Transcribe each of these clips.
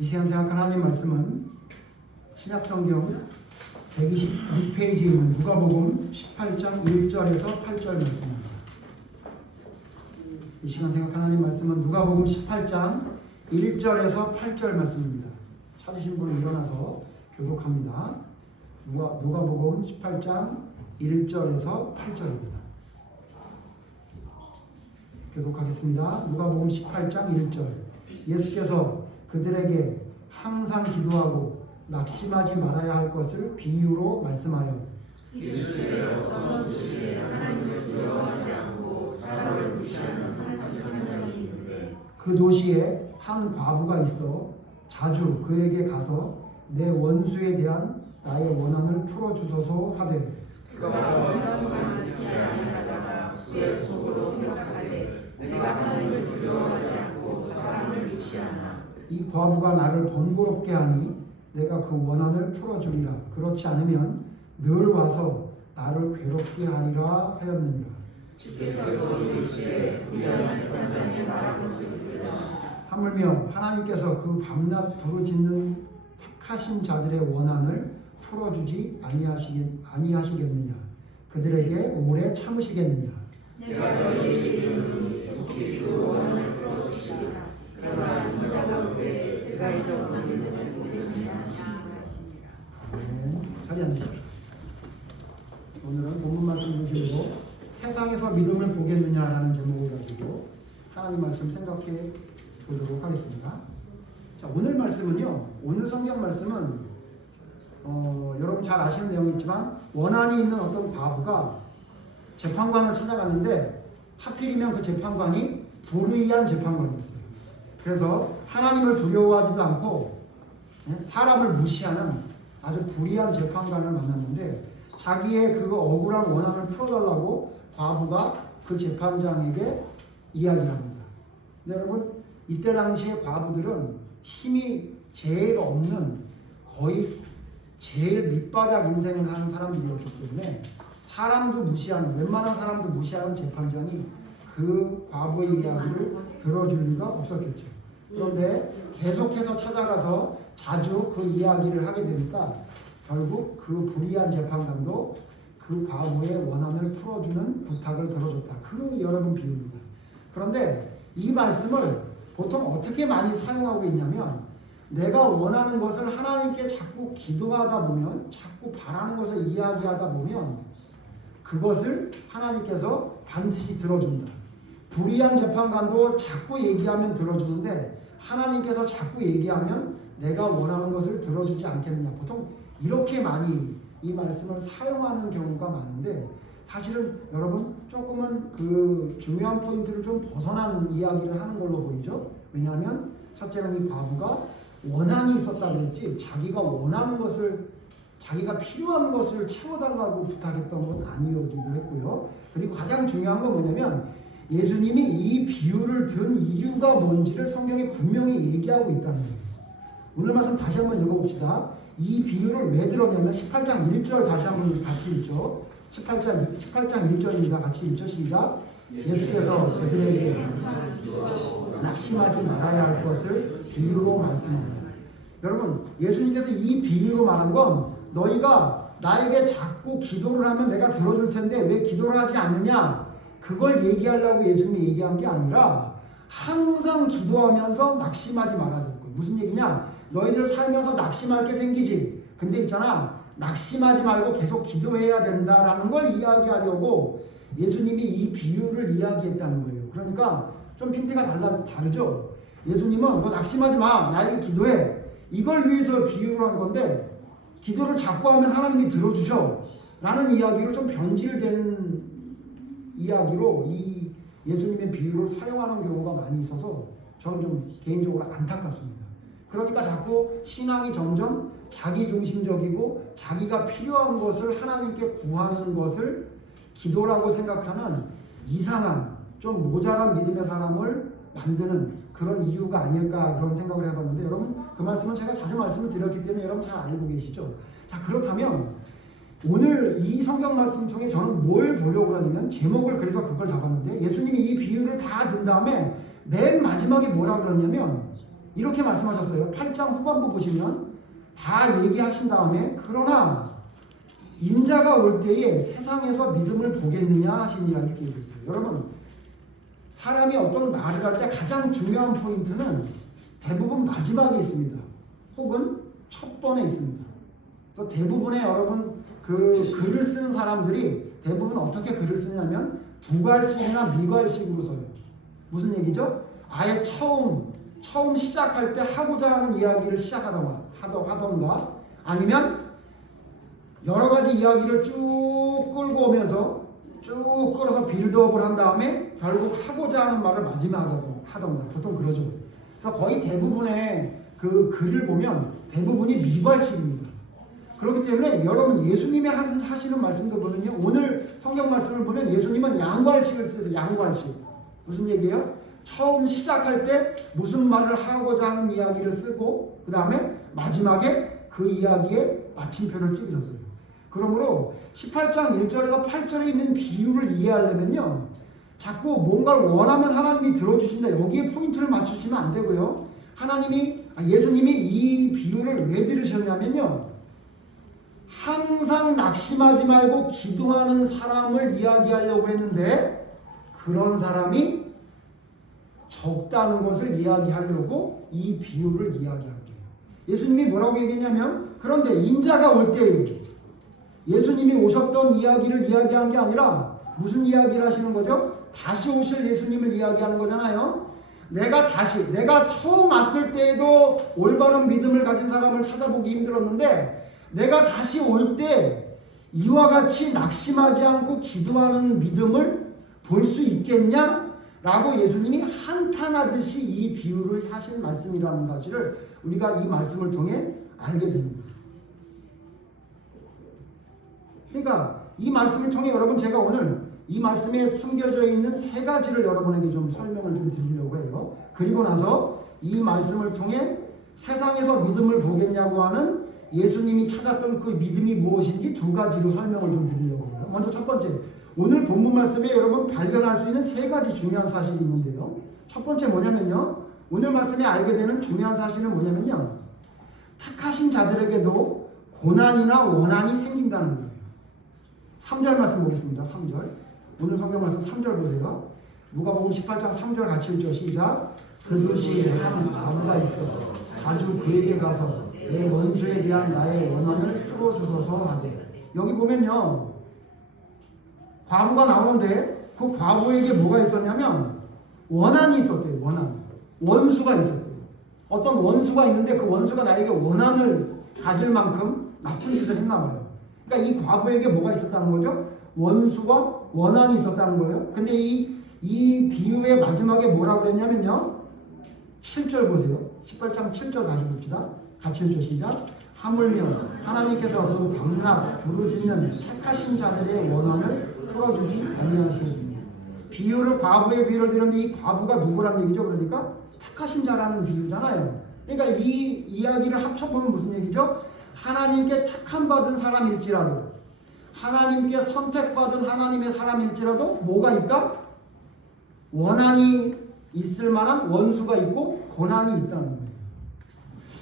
이 시간 생각한 하나님 말씀은 신약성경 126페이지에 있는 누가복음 18장 1절에서 8절 말씀입니다. 이 시간 생각한 하나님 말씀은 누가복음 18장 1절에서 8절 말씀입니다. 찾으신 분은 일어나서 교독합니다. 누가복음 18장 1절에서 8절입니다. 교독하겠습니다. 누가복음 18장 1절. 예수께서 그들에게 항상 기도하고 낙심하지 말아야 할 것을 비유로 말씀하여 이르시되 어떤 도시에 하나님을 두려워하지 않고 사람을 무시하는 한 청년이 있는데 그 도시에 한 과부가 있어 자주 그에게 가서 내 원수에 대한 나의 원한을 풀어주소서 하되 그가 원하는 많지 아니하다가 그의 속으로 생각하되 내가 하나님을 두려워하지 않고 사람을 무시하나 이 과부가 나를 번거롭게 하니 내가 그 원한을 풀어주리라. 그렇지 않으면 늘 와서 나를 괴롭게 하리라 하였느니라. 주께서도 이르시되 불의한 재판장의 말한 것을 들으라. 하물며 하나님께서 그 밤낮 부르짖는 택하신 자들의 원한을 풀어주지 아니하시겠느냐. 그들에게 오래 참으시겠느냐. 내가 너희에게 이르노니 속히 그 원한을 풀어주시리라. 그러나 인자가 그때 세상에서 선인을 보내느냐 하시니라. 네, 자리 앉으십시오. 오늘은 본문 말씀 중심으로 세상에서 믿음을 보겠느냐라는 제목을 가지고 하나님 말씀 생각해 보도록 하겠습니다. 자, 오늘 말씀은요. 오늘 성경 말씀은 여러분 잘 아시는 내용이지만 원한이 있는 어떤 과부가 재판관을 찾아갔는데 하필이면 그 재판관이 불의한 재판관이었어요. 그래서 하나님을 두려워하지도 않고 사람을 무시하는 아주 불의한 재판관을 만났는데 자기의 그 억울한 원한을 풀어달라고 과부가 그 재판장에게 이야기를 합니다. 근데 여러분 이때 당시에 과부들은 힘이 제일 없는 거의 제일 밑바닥 인생을 사는 사람들이었기 때문에 사람도 무시하는 웬만한 사람도 무시하는 재판장이 그 과부의 이야기를 들어줄 리가 없었겠죠. 그런데 계속해서 찾아가서 자주 그 이야기를 하게 되니까 결국 그 불의한 재판관도 그 과부의 원한을 풀어주는 부탁을 들어줬다. 그 여러분 비유입니다. 그런데 이 말씀을 보통 어떻게 많이 사용하고 있냐면 내가 원하는 것을 하나님께 자꾸 기도하다 보면 자꾸 바라는 것을 이야기하다 보면 그것을 하나님께서 반드시 들어준다. 불의한 재판관도 자꾸 얘기하면 들어주는데 하나님께서 자꾸 얘기하면 내가 원하는 것을 들어주지 않겠느냐. 보통 이렇게 많이 이 말씀을 사용하는 경우가 많은데 사실은 여러분 조금은 그 중요한 포인트를 좀 벗어나는 이야기를 하는 걸로 보이죠. 왜냐하면 첫째는 이 과부가 원한이 있었다 그랬지 자기가 원하는 것을 자기가 필요한 것을 채워달라고 부탁했던 건 아니었기도 했고요. 그리고 가장 중요한 건 뭐냐면 예수님이 이 비유를 든 이유가 뭔지를 성경에 분명히 얘기하고 있다는 거예요. 오늘 말씀 다시 한번 읽어봅시다. 이 비유를 왜 들었냐면 18장 1절 다시 한번 같이 읽죠. 18장 1절입니다. 같이 읽죠. 시작. 예수께서 그들에게 낙심하지 말아야 할 것을 비유로 말씀합니다. 여러분 예수님께서 이 비유로 말한 건 너희가 나에게 자꾸 기도를 하면 내가 들어줄 텐데 왜 기도를 하지 않느냐 그걸 얘기하려고 예수님이 얘기한 게 아니라 항상 기도하면서 낙심하지 말아야 될 거예요. 무슨 얘기냐 너희들 살면서 낙심할 게 생기지. 근데 있잖아 낙심하지 말고 계속 기도해야 된다라는 걸 이야기하려고 예수님이 이 비유를 이야기했다는 거예요. 그러니까 좀 핀트가 다르죠. 예수님은 너 낙심하지 마 나에게 기도해 이걸 위해서 비유를 한 건데 기도를 자꾸 하면 하나님이 들어주셔 라는 이야기로 좀 변질된 이야기로 이 예수님의 비유를 사용하는 경우가 많이 있어서 저는 좀 개인적으로 안타깝습니다. 그러니까 자꾸 신앙이 점점 자기중심적이고 자기가 필요한 것을 하나님께 구하는 것을 기도라고 생각하는 이상한 좀 모자란 믿음의 사람을 만드는 그런 이유가 아닐까 그런 생각을 해봤는데 여러분 그 말씀은 제가 자주 말씀을 드렸기 때문에 여러분 잘 알고 계시죠? 자 그렇다면 오늘 이 성경 말씀 중에 저는 뭘 보려고 하냐면 제목을 그래서 그걸 잡았는데 예수님이 이 비유를 다 든 다음에 맨 마지막에 뭐라 그러냐면 이렇게 말씀하셨어요. 8장 후반부 보시면 다 얘기하신 다음에 그러나 인자가 올 때에 세상에서 믿음을 보겠느냐 하시니라 이렇게 얘기했어요. 여러분 사람이 어떤 말을 할 때 가장 중요한 포인트는 대부분 마지막에 있습니다. 혹은 첫 번에 있습니다. 그래서 대부분의 여러분 그 글을 쓰는 사람들이 대부분 어떻게 글을 쓰냐면 두괄식이나 미괄식으로 써요. 무슨 얘기죠? 아예 처음 시작할 때 하고자 하는 이야기를 하던가 아니면 여러 가지 이야기를 쭉 끌고 오면서 쭉 끌어서 빌드업을 한 다음에 결국 하고자 하는 말을 마지막에 하던가 보통 그러죠. 그래서 거의 대부분의 그 글을 보면 대부분이 미괄식입니다. 그렇기 때문에 여러분 예수님이 하시는 말씀도 보면요. 오늘 성경 말씀을 보면 예수님은 양괄식을 쓰세요. 양괄식. 무슨 얘기예요? 처음 시작할 때 무슨 말을 하고자 하는 이야기를 쓰고 그 다음에 마지막에 그 이야기에 마침표를 찍으셨어요. 그러므로 18장 1절에서 8절에 있는 비유를 이해하려면요. 자꾸 뭔가를 원하면 하나님이 들어주신다. 여기에 포인트를 맞추시면 안 되고요. 예수님이 이 비유를 왜 들으셨냐면요. 항상 낙심하지 말고 기도하는 사람을 이야기하려고 했는데 그런 사람이 적다는 것을 이야기하려고 이 비유를 이야기한 거예요. 예수님이 뭐라고 얘기했냐면 그런데 인자가 올 때 예수님이 오셨던 이야기를 이야기한 게 아니라 무슨 이야기를 하시는 거죠? 다시 오실 예수님을 이야기하는 거잖아요. 내가 처음 왔을 때에도 올바른 믿음을 가진 사람을 찾아보기 힘들었는데 내가 다시 올 때 이와 같이 낙심하지 않고 기도하는 믿음을 볼 수 있겠냐? 라고 예수님이 한탄하듯이 이 비유를 하신 말씀이라는 사실을 우리가 이 말씀을 통해 알게 됩니다. 그러니까 이 말씀을 통해 여러분 제가 오늘 이 말씀에 숨겨져 있는 세 가지를 여러분에게 좀 설명을 좀 드리려고 해요. 그리고 나서 이 말씀을 통해 세상에서 믿음을 보겠냐고 하는 예수님이 찾았던 그 믿음이 무엇인지 두 가지로 설명을 좀 드리려고 해요. 먼저 첫 번째, 오늘 본문 말씀에 여러분 발견할 수 있는 세 가지 중요한 사실이 있는데요. 첫 번째 뭐냐면요. 오늘 말씀에 알게 되는 중요한 사실은 뭐냐면요. 택하신 자들에게도 고난이나 원한이 생긴다는 거예요. 3절 말씀 보겠습니다. 3절. 오늘 성경 말씀 3절 보세요. 누가복음 18장 3절 같이 읽죠. 시작. 그 도시에 한 과부가 있어 자주 그에게 가서 내 원수에 대한 나의 원한을 풀어주소서 하되. 여기 보면요. 과부가 나오는데 그 과부에게 뭐가 있었냐면 원한이 있었대요. 원한. 원수가 있었대요. 어떤 원수가 있는데 그 원수가 나에게 원한을 가질 만큼 나쁜 짓을 했나 봐요. 그러니까 이 과부에게 뭐가 있었다는 거죠? 원수와 원한이 있었다는 거예요. 근데 이 비유의 마지막에 뭐라고 그랬냐면요. 7절 보세요. 18장 7절 다시 봅시다. 같이 읽죠. 시작. 하물며 하나님께서 그 밤낮 부르짖는 택하신 자들의 원한을 풀어주지 아니하시니. 비유를 과부의 비유를 드렸는데 이 과부가 누구란 얘기죠? 그러니까 택하신 자라는 비유잖아요. 그러니까 이 이야기를 합쳐보면 무슨 얘기죠? 하나님께 택함받은 사람일지라도 하나님께 선택받은 하나님의 사람일지라도 뭐가 있다? 원한이 있을 만한 원수가 있고 고난이 있다는 거예요.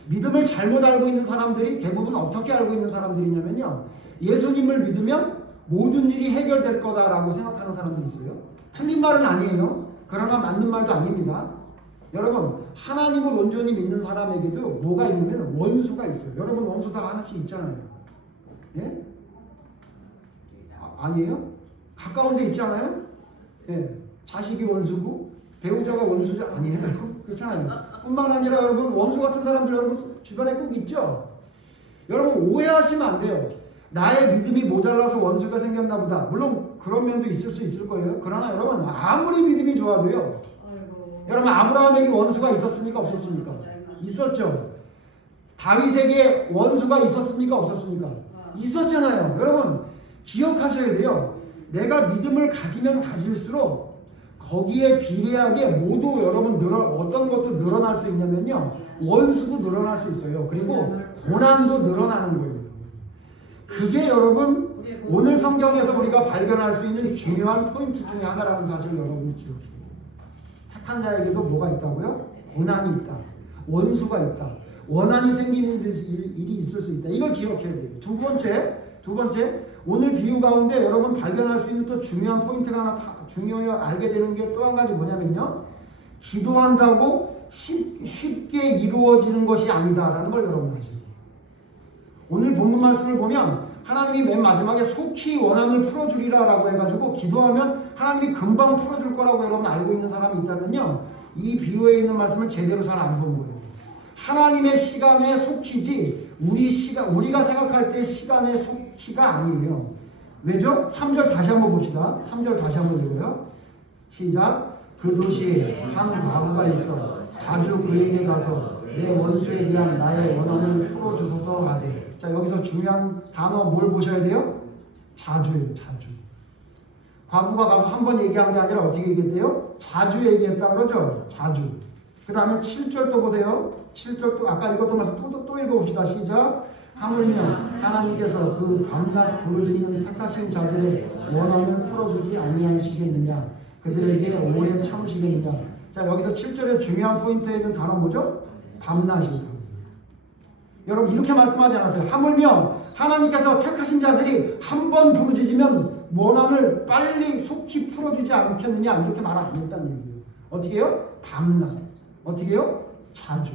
믿음을 잘못 알고 있는 사람들이 대부분 어떻게 알고 있는 사람들이냐면요. 예수님을 믿으면 모든 일이 해결될 거다라고 생각하는 사람들이 있어요. 틀린 말은 아니에요. 그러나 맞는 말도 아닙니다. 여러분 하나님을 온전히 믿는 사람에게도 뭐가 있냐면 원수가 있어요. 여러분 원수 다 하나씩 있잖아요. 예? 아니에요? 가까운 데 있잖아요. 예. 자식이 원수고 배우자가 원수자 아니에요? 그렇잖아요. 뿐만 아니라 여러분 원수 같은 사람들 여러분 주변에 꼭 있죠. 여러분 오해하시면 안 돼요. 나의 믿음이 모자라서 원수가 생겼나 보다. 물론 그런 면도 있을 수 있을 거예요. 그러나 여러분 아무리 믿음이 좋아도요. 여러분 아브라함에게 원수가 있었습니까? 없었습니까? 있었죠. 다윗에게 원수가 있었습니까? 없었습니까? 있었잖아요. 여러분 기억하셔야 돼요. 내가 믿음을 가지면 가질수록 거기에 비례하게 모두 여러분 어떤 것도 늘어날 수 있냐면요. 원수도 늘어날 수 있어요. 그리고 고난도 늘어나는 거예요. 그게 여러분 오늘 성경에서 우리가 발견할 수 있는 중요한 포인트 중에 하나라는 사실을 여러분이 기억해요. 택한 자에게도 뭐가 있다고요? 고난이 있다. 원수가 있다. 원한이 생기는 일이 있을 수 있다. 이걸 기억해야 돼요. 두 번째, 오늘 비유 가운데 여러분 발견할 수 있는 또 중요한 포인트가 하나 중요히 알게 되는 게 또 한 가지 뭐냐면요. 기도한다고 쉽게 이루어지는 것이 아니다라는 걸 여러분 아시죠. 오늘 본문 말씀을 보면 하나님이 맨 마지막에 속히 원한을 풀어주리라라고 해가지고 기도하면 하나님이 금방 풀어줄 거라고 여러분 알고 있는 사람이 있다면요. 이 비유에 있는 말씀을 제대로 잘 안 본 거예요. 하나님의 시간에 속히지 우리가 생각할 때 시간에 속히가 아니에요. 왜죠? 3절 다시 한번 봅시다. 3절 다시 한번 읽어요. 시작. 그 도시에 한 과부가 있어 자주 그에게 가서 내 원수에 대한 나의 원한을 풀어주소서 하되. 자, 여기서 중요한 단어 뭘 보셔야 돼요? 자주예요. 자주. 과부가 가서 한 번 얘기한 게 아니라 어떻게 얘기했대요? 자주 얘기했다 그러죠? 자주. 그 다음에 7절 또 보세요. 7절 또 아까 읽었던 말씀 또 읽어봅시다. 시작. 하물며 하나님께서 그 밤낮 부르짖는 택하신 자들의 원한을 풀어주지 아니하시겠느냐. 그들에게 오래 참으시겠느냐. 자, 여기서 7절에 중요한 포인트에 있는 단어 뭐죠? 밤낮입니다. 여러분 이렇게 말씀하지 않았어요. 하물며 하나님께서 택하신 자들이 한 번 부르짖으면 원한을 빨리 속히 풀어주지 않겠느냐. 이렇게 말 안 했다는 얘기예요. 어떻게 해요? 밤낮. 어떻게 해요? 자주.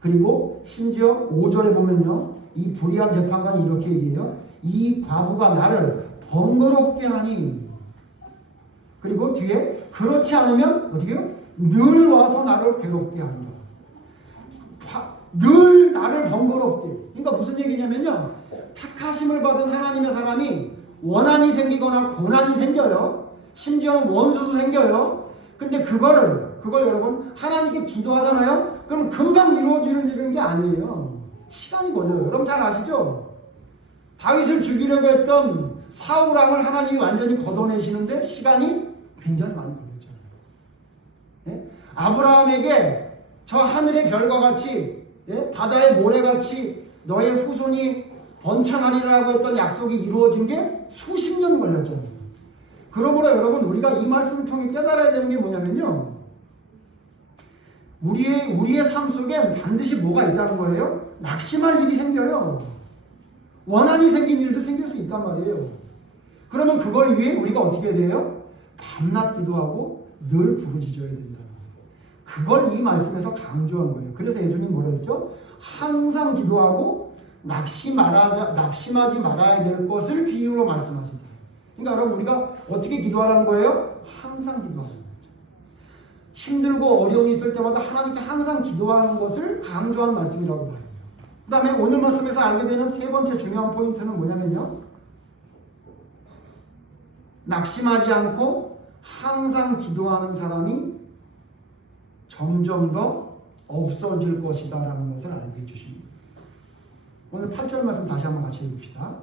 그리고 심지어 5절에 보면요. 이 불의한 재판관이 이렇게 얘기해요. 이 과부가 나를 번거롭게 하니. 그리고 뒤에 그렇지 않으면 어떻게 해요? 늘 와서 나를 괴롭게 한다. 늘 나를 번거롭게. 그러니까 무슨 얘기냐면요. 택하심을 받은 하나님의 사람이 원한이 생기거나 고난이 생겨요. 심지어는 원수도 생겨요. 근데 그걸 여러분 하나님께 기도하잖아요. 그럼 금방 이루어지는 게 아니에요. 시간이 걸려요. 여러분 잘 아시죠? 다윗을 죽이려고 했던 사울왕을 하나님이 완전히 걷어내시는데 시간이 굉장히 많이 걸렸잖아요. 예? 아브라함에게 저 하늘의 별과 같이 바다의 모래같이 너의 후손이 번창하리라고 했던 약속이 이루어진 게 수십 년 걸렸잖아요. 그러므로 여러분 우리가 이 말씀을 통해 깨달아야 되는 게 뭐냐면요. 우리의 삶 속엔 반드시 뭐가 있다는 거예요? 낙심할 일이 생겨요. 원한이 생긴 일도 생길 수 있단 말이에요. 그러면 그걸 위해 우리가 어떻게 해야 돼요? 밤낮 기도하고 늘 부르짖어야 된다. 그걸 이 말씀에서 강조한 거예요. 그래서 예수님 뭐라 했죠? 항상 기도하고 낙심하지 말아야 될 것을 비유로 말씀하신다. 그러니까 여러분 우리가 어떻게 기도하라는 거예요? 항상 기도하는 거죠. 힘들고 어려움이 있을 때마다 하나님께 항상 기도하는 것을 강조한 말씀이라고 봐요. 그 다음에 오늘 말씀에서 알게 되는 세 번째 중요한 포인트는 뭐냐면요. 낙심하지 않고 항상 기도하는 사람이 점점 더 없어질 것이다 라는 것을 알게 해주십니다. 오늘 8절 말씀 다시 한번 같이 읽읍시다.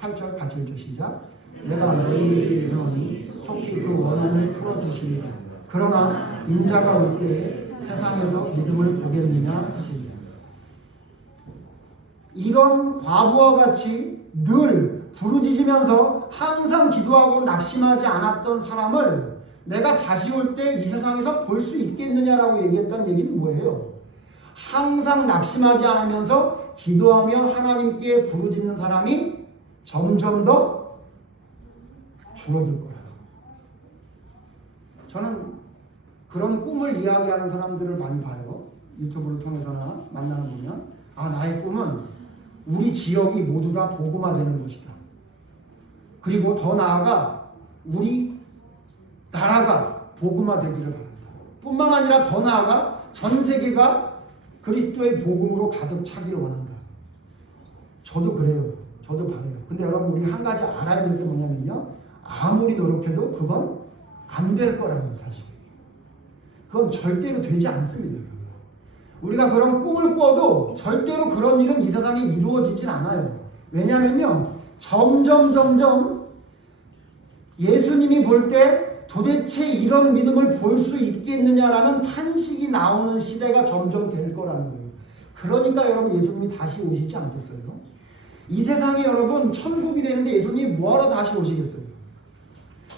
8절 같이 읽죠. 시작. 내가 너희를 이르노니 속히 그 원한을 풀어주시리라. 그러나 인자가 올 때에 세상에서 믿음을 보겠느냐 하시리라. 이런 과부와 같이 늘 부르짖으면서 항상 기도하고 낙심하지 않았던 사람을 내가 다시 올 때 이 세상에서 볼 수 있겠느냐라고 얘기했던 얘기는 뭐예요? 항상 낙심하지 않으면서 기도하며 하나님께 부르짖는 사람이 점점 더 줄어들 거라고. 저는 그런 꿈을 이야기하는 사람들을 많이 봐요. 유튜브를 통해서나 만나는 보면 나의 꿈은 우리 지역이 모두 다 복음화되는 것이다. 그리고 더 나아가 우리 나라가 복음화되기를 바란다. 뿐만 아니라 더 나아가 전 세계가 그리스도의 복음으로 가득 차기를 원한다. 저도 그래요. 저도 바라요. 근데 여러분 우리 한 가지 알아야 될 게 뭐냐면요. 아무리 노력해도 그건 안 될 거라는 사실. 그건 절대로 되지 않습니다. 우리가 그런 꿈을 꿔도 절대로 그런 일은 이 세상에 이루어지진 않아요. 왜냐면요. 점점 예수님이 볼 때 도대체 이런 믿음을 볼 수 있겠느냐라는 탄식이 나오는 시대가 점점 될 거라는 거예요. 그러니까 여러분 예수님이 다시 오시지 않겠어요? 이 세상이 여러분 천국이 되는데 예수님이 뭐하러 다시 오시겠어요?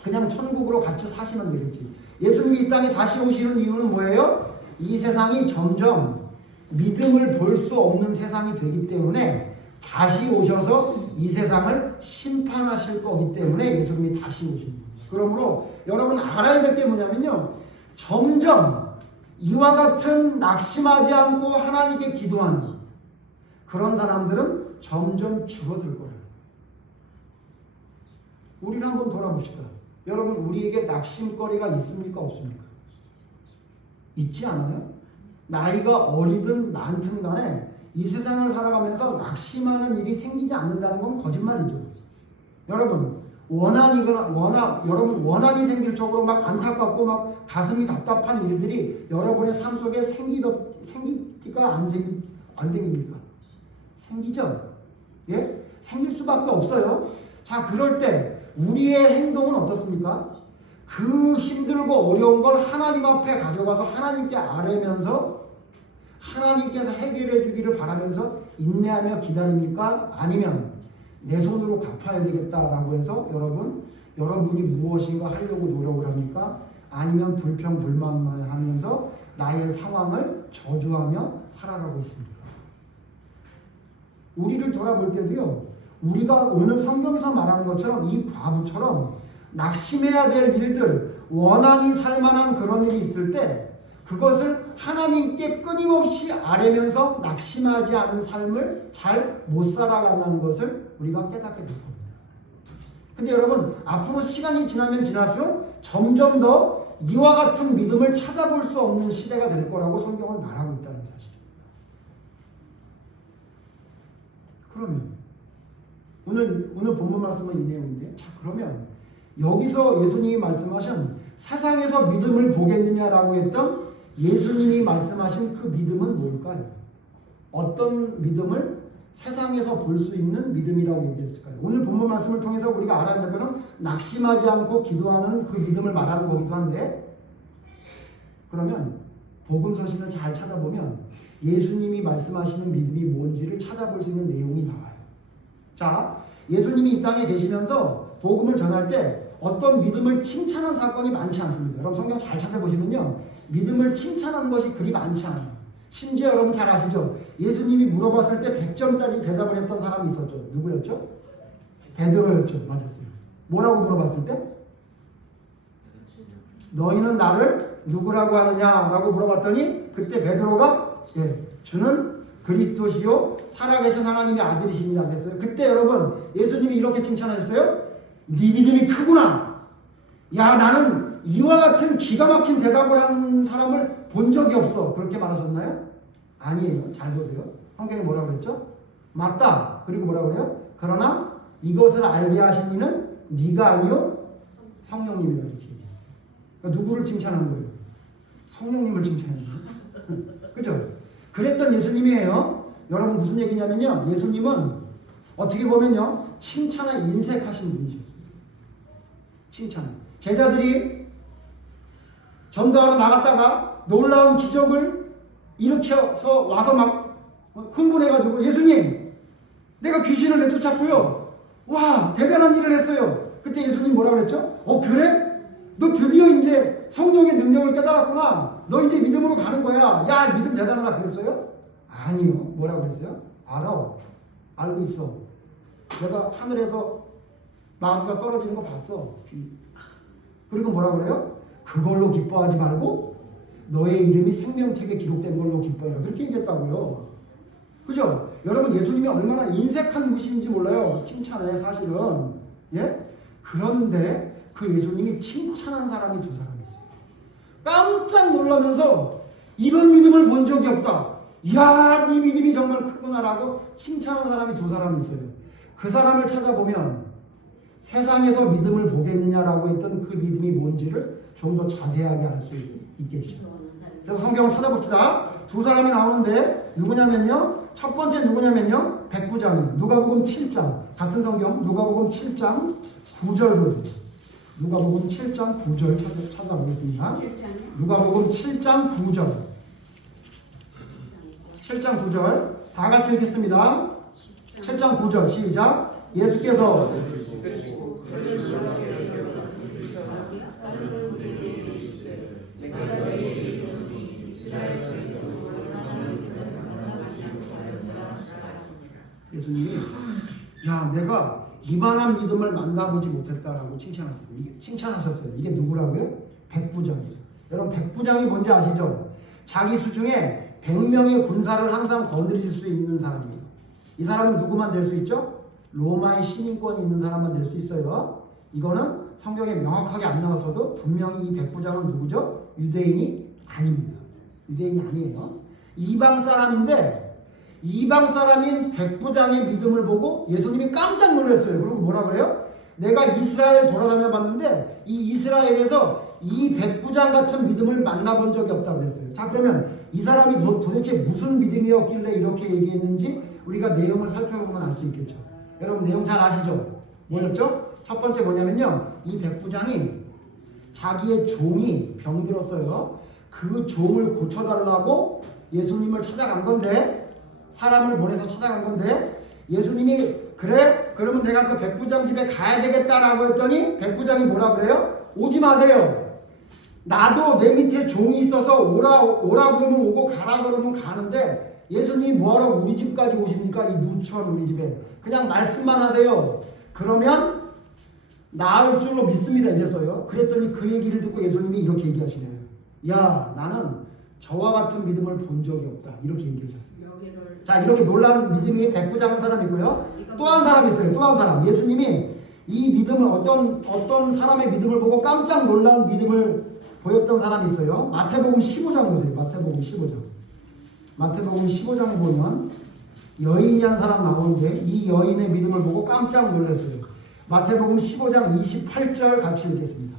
그냥 천국으로 같이 사시면 되겠지. 예수님이 이 땅에 다시 오시는 이유는 뭐예요? 이 세상이 점점 믿음을 볼 수 없는 세상이 되기 때문에 다시 오셔서 이 세상을 심판하실 거기 때문에 예수님이 다시 오신 거예요. 그러므로 여러분 알아야 될 게 뭐냐면요. 점점 이와 같은 낙심하지 않고 하나님께 기도하는 그런 사람들은 점점 줄어들 거예요. 우리를 한번 돌아봅시다. 여러분 우리에게 낙심거리가 있습니까? 없습니까? 있지 않아요? 나이가 어리든 많든 간에 이 세상을 살아가면서 낙심하는 일이 생기지 않는다는 건 거짓말이죠. 여러분 여러분 원한이 생길 적으로 막 안타깝고 막 가슴이 답답한 일들이 여러분의 삶 속에 생기가 안 생깁니까? 생기죠? 예? 생길 수밖에 없어요. 자, 그럴 때 우리의 행동은 어떻습니까? 그 힘들고 어려운 걸 하나님 앞에 가져가서 하나님께 아뢰면서 하나님께서 해결해 주기를 바라면서 인내하며 기다립니까? 아니면 내 손으로 갚아야 되겠다라고 해서 여러분이 무엇인가 하려고 노력을 합니까? 아니면 불평불만만 하면서 나의 상황을 저주하며 살아가고 있습니까? 우리를 돌아볼 때도요, 우리가 오늘 성경에서 말하는 것처럼 이 과부처럼 낙심해야 될 일들, 원한이 살만한 그런 일이 있을 때 그것을 하나님께 끊임없이 아뢰면서 낙심하지 않은 삶을 잘 못 살아간다는 것을 우리가 깨닫게 될 겁니다. 근데 여러분 앞으로 시간이 지나면 지날수록 점점 더 이와 같은 믿음을 찾아볼 수 없는 시대가 될 거라고 성경은 말하고 있다는 사실입니다. 그러면 오늘 본문 말씀은 이 내용인데, 자 그러면 여기서 예수님이 말씀하신 세상에서 믿음을 보겠느냐라고 했던 예수님이 말씀하신 그 믿음은 뭘까요? 어떤 믿음을 세상에서 볼 수 있는 믿음이라고 얘기했을까요? 오늘 본문 말씀을 통해서 우리가 알아야 될 것은 낙심하지 않고 기도하는 그 믿음을 말하는 거기도 한데, 그러면 복음서신을 잘 찾아보면 예수님이 말씀하시는 믿음이 뭔지를 찾아볼 수 있는 내용이 나와요. 자, 예수님이 이 땅에 계시면서 복음을 전할 때 어떤 믿음을 칭찬한 사건이 많지 않습니다. 여러분 성경 잘 찾아보시면요, 믿음을 칭찬한 것이 그리 많지 않아요. 심지어 여러분 잘 아시죠? 예수님이 물어봤을 때 100점짜리 대답을 했던 사람이 있었죠. 누구였죠? 베드로였죠. 맞았어요. 뭐라고 물어봤을 때? 너희는 나를 누구라고 하느냐라고 물어봤더니 그때 베드로가 주는 그리스도시요 살아계신 하나님의 아들이십니다 그랬어요. 그때 여러분 예수님이 이렇게 칭찬하셨어요. 네 믿음이 크구나. 야, 나는 이와 같은 기가 막힌 대답을 한 사람을 본 적이 없어. 그렇게 말하셨나요? 아니에요. 잘 보세요. 성경에 뭐라고 그랬죠? 맞다. 그리고 뭐라고 그래요? 그러나 이것을 알게 하신 이는 네가 아니요 성령님이다. 이렇게 얘기했어요. 그러니까 누구를 칭찬한 거예요? 성령님을 칭찬한 거예요. 그죠? 그랬던 예수님이에요. 여러분 무슨 얘기냐면요, 예수님은 어떻게 보면요 칭찬을 인색하신 분이셨어요. 칭찬. 제자들이 전도하러 나갔다가 놀라운 기적을 일으켜서 와서 막 흥분해가지고 예수님, 내가 귀신을 내쫓았고요. 와, 대단한 일을 했어요. 그때 예수님 뭐라고 그랬죠? 그래? 너 드디어 이제 성령의 능력을 깨달았구나. 너 이제 믿음으로 가는 거야. 야, 믿음 대단하다 그랬어요? 아니요. 뭐라고 그랬어요? 알아. 알고 있어. 내가 하늘에서 마귀가 떨어지는 거 봤어. 그리고 뭐라고 그래요? 그걸로 기뻐하지 말고 너의 이름이 생명책에 기록된 걸로 기뻐해라. 그렇게 얘기했다고요. 그죠? 여러분 예수님이 얼마나 인색한 분이신지 몰라요. 칭찬해 사실은. 예? 그런데 그 예수님이 칭찬한 사람이 두 사람이 있어요. 깜짝 놀라면서 이런 믿음을 본 적이 없다. 이야, 네 믿음이 정말 크구나라고 칭찬한 사람이 두 사람이 있어요. 그 사람을 찾아보면 세상에서 믿음을 보겠느냐라고 했던 그 믿음이 뭔지를 좀 더 자세하게 알 수 있겠죠. 그래서 성경을 찾아봅시다. 두 사람이 나오는데 누구냐면요, 첫 번째 누구냐면요, 백부장이에요. 누가복음 7장, 같은 성경 누가복음 7장 9절 보세요. 누가복음 7장 9절 찾아보겠습니다. 누가복음 7장 9절. 7장 9절 다 같이 읽겠습니다. 7장 9절 시작. 예수께서 이스라엘 중에서도 원하는 믿음을 만나보지 못하였노라 하시라. 예수님이 야 내가 이만한 믿음을 만나보지 못했다라고 칭찬하셨어요. 이게 누구라고요? 백부장이죠. 여러분 백부장이 뭔지 아시죠? 자기 수중에 100명의 군사를 항상 거느릴 수 있는 사람이에요. 이 사람은 누구만 될 수 있죠? 로마의 시민권이 있는 사람만 될 수 있어요. 이거는 성경에 명확하게 안 나와서도 분명히 이 백부장은 누구죠? 유대인이 아닙니다. 유대인이 아니에요. 이방 사람인데 이방 사람인 백부장의 믿음을 보고 예수님이 깜짝 놀랐어요. 그리고 뭐라 그래요? 내가 이스라엘 돌아다녀 봤는데 이 이스라엘에서 이 백부장 같은 믿음을 만나본 적이 없다고 그랬어요. 자 그러면 이 사람이 도대체 무슨 믿음이었길래 이렇게 얘기했는지 우리가 내용을 살펴보면 알 수 있겠죠. 여러분 내용 잘 아시죠? 뭐였죠? 첫 번째 뭐냐면요. 이 백부장이 자기의 종이 병들었어요. 그 종을 고쳐달라고 예수님을 찾아간 건데 사람을 보내서 찾아간 건데 예수님이 그래? 그러면 내가 그 백부장 집에 가야 되겠다라고 했더니 백부장이 뭐라 그래요? 오지 마세요. 나도 내 밑에 종이 있어서 오라 그러면 오고 가라 그러면 가는데 예수님이 뭐하러 우리 집까지 오십니까? 이 누추한 우리 집에. 그냥 말씀만 하세요. 그러면 나을 줄로 믿습니다. 이랬어요. 그랬더니 그 얘기를 듣고 예수님이 이렇게 얘기하시네요. 야 나는 저와 같은 믿음을 본 적이 없다. 이렇게 얘기하셨습니다. 자 이렇게 놀라운 믿음이 백부장한 사람이고요. 또 한 사람이 있어요. 또 한 사람. 예수님이 이 믿음을 어떤 사람의 믿음을 보고 깜짝 놀라운 믿음을 보였던 사람이 있어요. 마태복음 15장 보세요. 마태복음 15장. 마태복음 15장 보면 여인이 한 사람 나오는데 이 여인의 믿음을 보고 깜짝 놀랐어요. 마태복음 15장 28절 같이 읽겠습니다.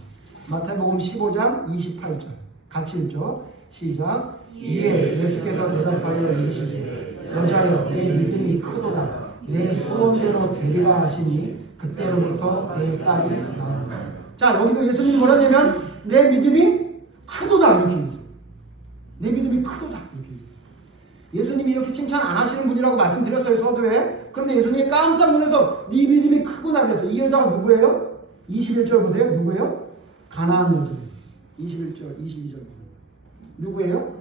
마태복음 15장 28절 같이 읽죠. 시작. 이에 예수께서 대답하여 이르시되 여자여 내 믿음이 크도다. 내 소원대로 되리라 하시니 그때로부터 그의 딸이 나온다. 자 여기도 예수님이 뭐라냐면 내 믿음이 크도다 이렇게 얘기했어요. 내 믿음이 크도다 이렇게 얘기했어요. 예수님이 이렇게 칭찬 안 하시는 분이라고 말씀드렸어요 서두에. 그런데 예수님이 깜짝 놀라서 네 믿음이 크구나 그랬어요. 이 여자가 누구예요? 21절 보세요. 누구예요? 가나안 여자. 21절 22절 누구예요?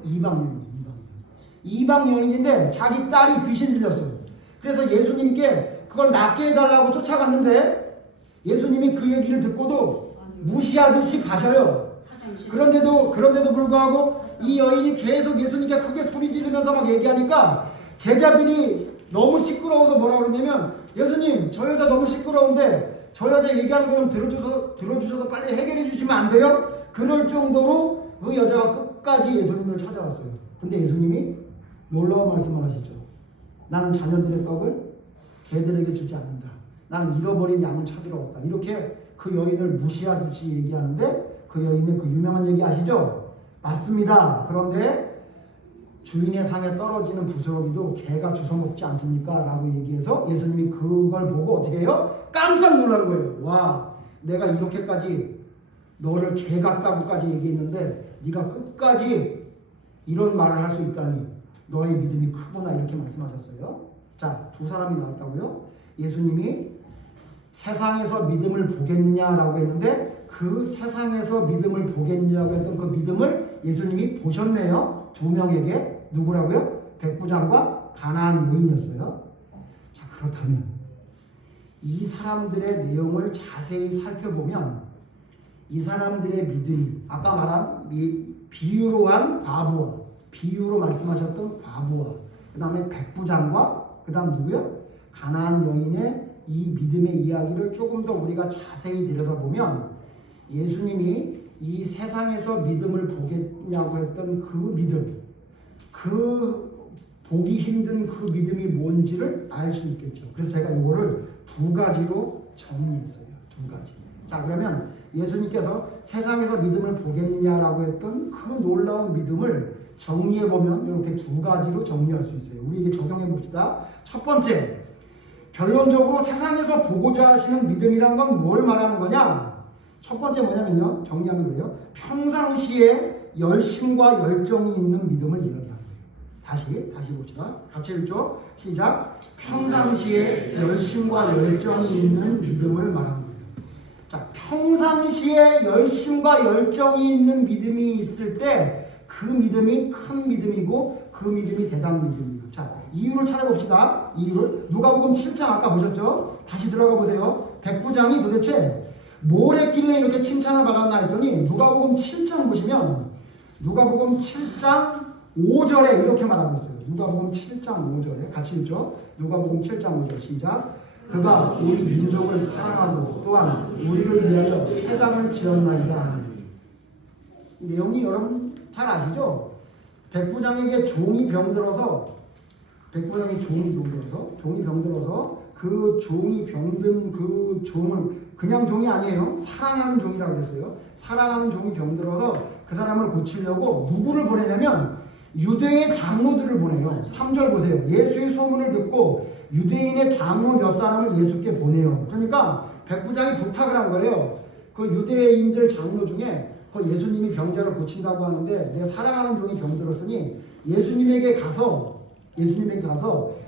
이방 여인인데 자기 딸이 귀신 들렸어요. 그래서 예수님께 그걸 낫게 해달라고 쫓아갔는데 예수님이 그 얘기를 듣고도 무시하듯이 가셔요. 그런데도 불구하고 이 여인이 계속 예수님께 크게 소리 지르면서 막 얘기하니까 제자들이 너무 시끄러워서 뭐라 그러냐면 예수님 저 여자 너무 시끄러운데 저 여자 얘기하는 거 좀 들어주셔서 빨리 해결해 주시면 안 돼요? 그럴 정도로 그 여자가 끝까지 예수님을 찾아왔어요. 근데 예수님이 놀라운 말씀을 하시죠. 나는 자녀들의 떡을 개들에게 주지 않는다. 나는 잃어버린 양을 찾으러 왔다. 이렇게 그 여인을 무시하듯이 얘기하는데 그 여인의 그 유명한 얘기 아시죠? 맞습니다. 그런데 주인의 상에 떨어지는 부스러기도 개가 주워먹지 않습니까? 라고 얘기해서 예수님이 그걸 보고 어떻게 해요? 깜짝 놀란 거예요. 와, 내가 이렇게까지 너를 개 같다고까지 얘기했는데 네가 끝까지 이런 말을 할 수 있다니 너의 믿음이 크구나 이렇게 말씀하셨어요. 자, 두 사람이 나왔다고요. 예수님이 세상에서 믿음을 보겠느냐라고 했는데 그 세상에서 믿음을 보겠느냐고 했던 그 믿음을 예수님이 보셨네요. 두 명에게. 누구라고요? 백부장과 가나안 여인이었어요. 자, 그렇다면 이 사람들의 내용을 자세히 살펴보면 이 사람들의 믿음이 아까 말한 비유로 한 과부와 비유로 말씀하셨던 과부와 그 다음에 백부장과 그 다음 누구요? 가나안 여인의 이 믿음의 이야기를 조금 더 우리가 자세히 들여다보면 예수님이 이 세상에서 믿음을 보겠냐고 했던 그 믿음, 그 보기 힘든 그 믿음이 뭔지를 알 수 있겠죠. 그래서 제가 이거를 두 가지로 정리했어요. 두 가지. 자, 그러면 예수님께서 세상에서 믿음을 보겠느냐라고 했던 그 놀라운 믿음을 정리해보면 이렇게 두 가지로 정리할 수 있어요. 우리 이게 적용해 봅시다. 첫 번째, 결론적으로 세상에서 보고자 하시는 믿음이라는 건 뭘 말하는 거냐? 첫 번째 뭐냐면요. 정리하면 그래요. 평상시에 열심과 열정이 있는 믿음을 이야기합니다. 다시 봅시다. 같이 읽죠. 시작. 평상시에 열심과 열정이 있는 믿음을 말합니다. 자, 평상시에 열심과 열정이 있는 믿음이 있을 때 그 믿음이 큰 믿음이고 그 믿음이 대단한 믿음이에요. 자, 이유를 찾아봅시다. 이유를. 누가복음 7장 아까 보셨죠? 다시 들어가 보세요. 백부장이 도대체 뭘 했길래 이렇게 칭찬을 받았나 했더니 누가복음 7장 보시면 누가복음 7장 5절에 이렇게 말하고 있어요. 누가복음 7장 5절에 같이 읽죠. 누가복음 7장 5절 시작. 그가 우리 민족을 사랑하고 또한 우리를 위하여 회당을 지었나이다. 이 내용이 여러분 잘 아시죠? 백부장에게 종이 병들어서 그 종이 병든 그 종을 그냥 종이 아니에요. 사랑하는 종이라고 그랬어요. 사랑하는 종이 병들어서 그 사람을 고치려고 누구를 보내냐면 유대의 장로들을 보내요. 3절 보세요. 예수의 소문을 듣고 유대인의 장로 몇 사람을 예수께 보내요. 그러니까 백부장이 부탁을 한 거예요. 그 유대인들 장로 중에 그 예수님이 병자를 고친다고 하는데 내 사랑하는 종이 병들었으니 예수님에게 가서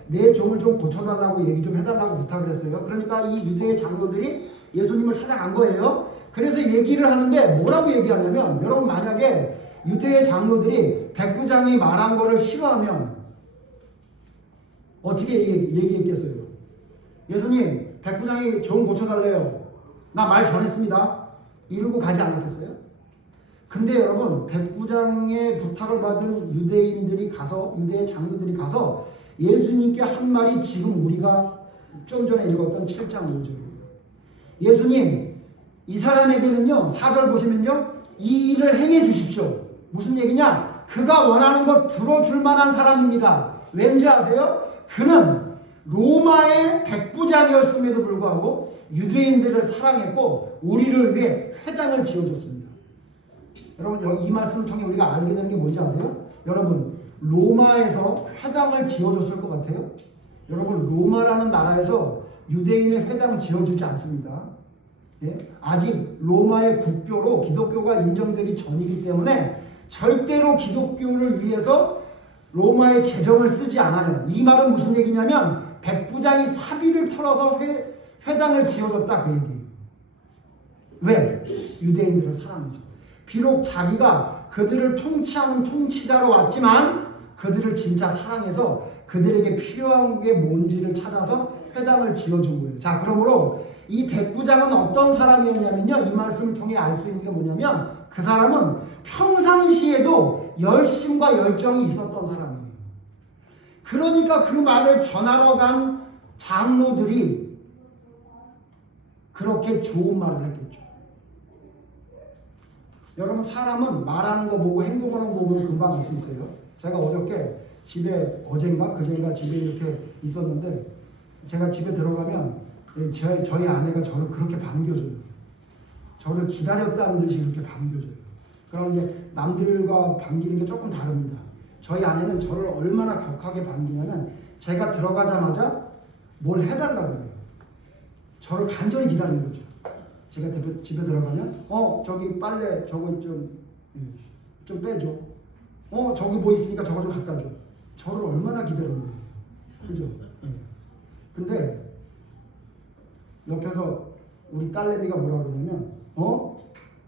내 종을 좀 고쳐달라고 얘기 좀 해달라고 부탁을 했어요. 그러니까 이 유대의 장로들이 예수님을 찾아간 거예요. 그래서 얘기를 하는데 뭐라고 얘기하냐면 여러분 만약에 유대의 장로들이 백부장이 말한 거를 싫어하면 어떻게 얘기했겠어요? 예수님 백부장이 종 고쳐달래요. 나 말 전했습니다. 이러고 가지 않았겠어요? 근데 여러분 백부장의 부탁을 받은 유대의 장로들이 가서 예수님께 한 말이 지금 우리가 좀 전에 읽었던 7장 5절입니다. 예수님 이 사람에게는요 4절 보시면요 이 일을 행해 주십시오. 무슨 얘기냐? 그가 원하는 것 들어줄 만한 사람입니다. 왠지 아세요? 그는 로마의 백부장이었음에도 불구하고 유대인들을 사랑했고 우리를 위해 회당을 지어줬습니다. 여러분 이 말씀을 통해 우리가 알게 되는 게 뭔지 아세요? 여러분 로마에서 회당을 지어줬을 것 같아요? 여러분 로마라는 나라에서 유대인의 회당을 지어주지 않습니다. 예? 아직 로마의 국교로 기독교가 인정되기 전이기 때문에 절대로 기독교를 위해서 로마의 재정을 쓰지 않아요. 이 말은 무슨 얘기냐면 백부장이 사비를 털어서 회당을 지어줬다 그 얘기예요. 왜? 유대인들을 사랑해서. 비록 자기가 그들을 통치하는 통치자로 왔지만 그들을 진짜 사랑해서 그들에게 필요한 게 뭔지를 찾아서 회당을 지어준 거예요. 자, 그러므로 이 백부장은 어떤 사람이었냐면요. 이 말씀을 통해 알 수 있는 게 뭐냐면 그 사람은 평상시에도 열심과 열정이 있었던 사람이에요. 그러니까 그 말을 전하러 간 장로들이 그렇게 좋은 말을 했겠죠. 여러분 사람은 말하는 거 보고 행동하는 거 보고 금방 알 수 있어요. 제가 어저께 집에 그제인가 집에 이렇게 있었는데 제가 집에 들어가면 저희 아내가 저를 그렇게 반겨줘요. 저를 기다렸다는 듯이 이렇게 반겨줘요. 그런데 남들과 반기는 게 조금 다릅니다. 저희 아내는 저를 얼마나 격하게 반기냐면 제가 들어가자마자 뭘 해달라고 해요. 저를 간절히 기다리는 거죠. 제가 집에 들어가면 저기 빨래 저거 좀 빼줘. 저기 뭐 있으니까 저거 좀 갖다 줘. 저를 얼마나 기다렸는데. 그죠? 근데 옆에서 우리 딸내미가 뭐라 그러냐면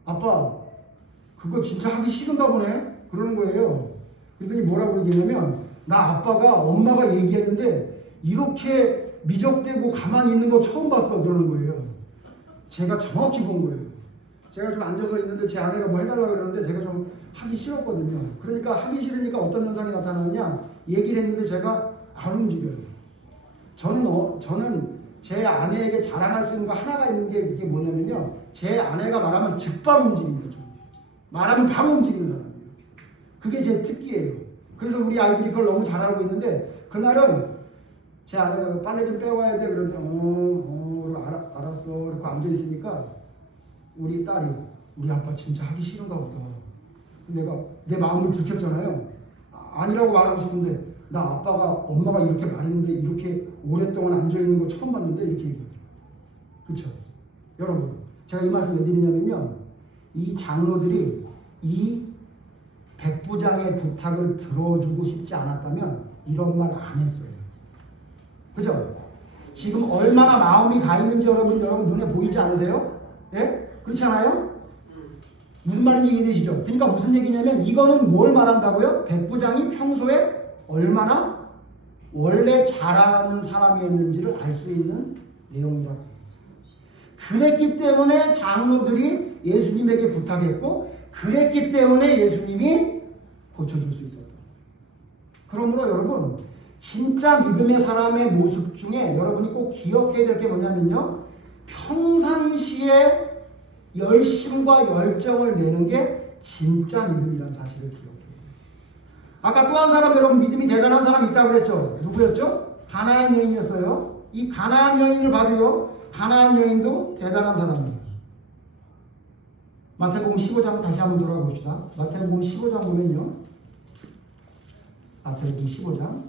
아빠 그거 진짜 하기 싫은가 보네? 그러는 거예요. 그랬더니 뭐라고 얘기하냐면 나 아빠가 엄마가 얘기했는데 이렇게 미적대고 가만히 있는 거 처음 봤어 그러는 거예요. 제가 정확히 본 거예요. 제가 좀 앉아서 있는데 제 아내가 뭐 해달라고 그러는데 제가 좀 하기 싫었거든요. 그러니까 하기 싫으니까 어떤 현상이 나타나느냐 얘기를 했는데 제가 안 움직여요. 저는 제 아내에게 자랑할 수 있는 거 하나가 있는 게 이게 뭐냐면요. 제 아내가 말하면 즉바로 움직이는 거죠. 말하면 바로 움직이는 사람이에요. 그게 제 특기예요. 그래서 우리 아이들이 그걸 너무 잘 알고 있는데 그날은 제 아내가 빨래 좀 빼와야 돼 그러는데 알았어 이렇게 앉아있으니까 우리 딸이 우리 아빠 진짜 하기 싫은가 보다. 내가 내 마음을 들켰잖아요. 아니라고 말하고 싶은데 나 아빠가 엄마가 이렇게 말했는데 이렇게 오랫동안 앉아있는 거 처음 봤는데 이렇게 얘기해요. 그쵸? 여러분 제가 이 말씀 왜 드리냐면요. 이 장로들이 이 백부장의 부탁을 들어주고 싶지 않았다면 이런 말 안 했어요. 그죠? 지금 얼마나 마음이 가 있는지 여러분 눈에 보이지 않으세요? 예? 그렇지 않아요? 무슨 말인지 이해되시죠? 그러니까 무슨 얘기냐면 이거는 뭘 말한다고요? 백부장이 평소에 얼마나 원래 잘하는 사람이었는지를 알 수 있는 내용이라고. 그랬기 때문에 장로들이 예수님에게 부탁했고 그랬기 때문에 예수님이 고쳐줄 수 있었다. 그러므로 여러분 진짜 믿음의 사람의 모습 중에 여러분이 꼭 기억해야 될 게 뭐냐면요. 평상시에 열심과 열정을 내는 게 진짜 믿음이라는 사실을 기억해요. 아까 또 한 사람 여러분 믿음이 대단한 사람이 있다고 그랬죠. 누구였죠? 가나안 여인이었어요. 이 가나안 여인을 봐도요. 가나안 여인도 대단한 사람이에요. 마태복음 15장 다시 한번 돌아가 봅시다. 마태복음 15장 보면요. 마태복음 15장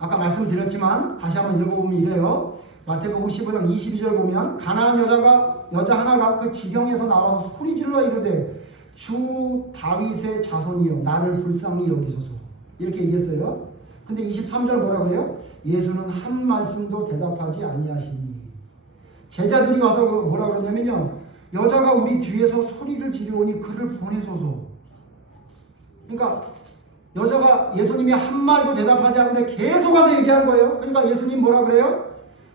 아까 말씀드렸지만 다시 한번 읽어보면 이래요. 마태복음 15장 22절 보면 가나안 여자 하나가 그 지경에서 나와서 소리질러 이르되 주 다윗의 자손이여 나를 불쌍히 여기소서 이렇게 얘기했어요. 근데 23절 뭐라 그래요? 예수는 한 말씀도 대답하지 아니하시니 제자들이 와서 뭐라 그러냐면요. 여자가 우리 뒤에서 소리를 지르오니 그를 보내소서. 그러니까 여자가 예수님이 한 말도 대답하지 않는데 계속 와서 얘기한 거예요. 그러니까 예수님 뭐라 그래요?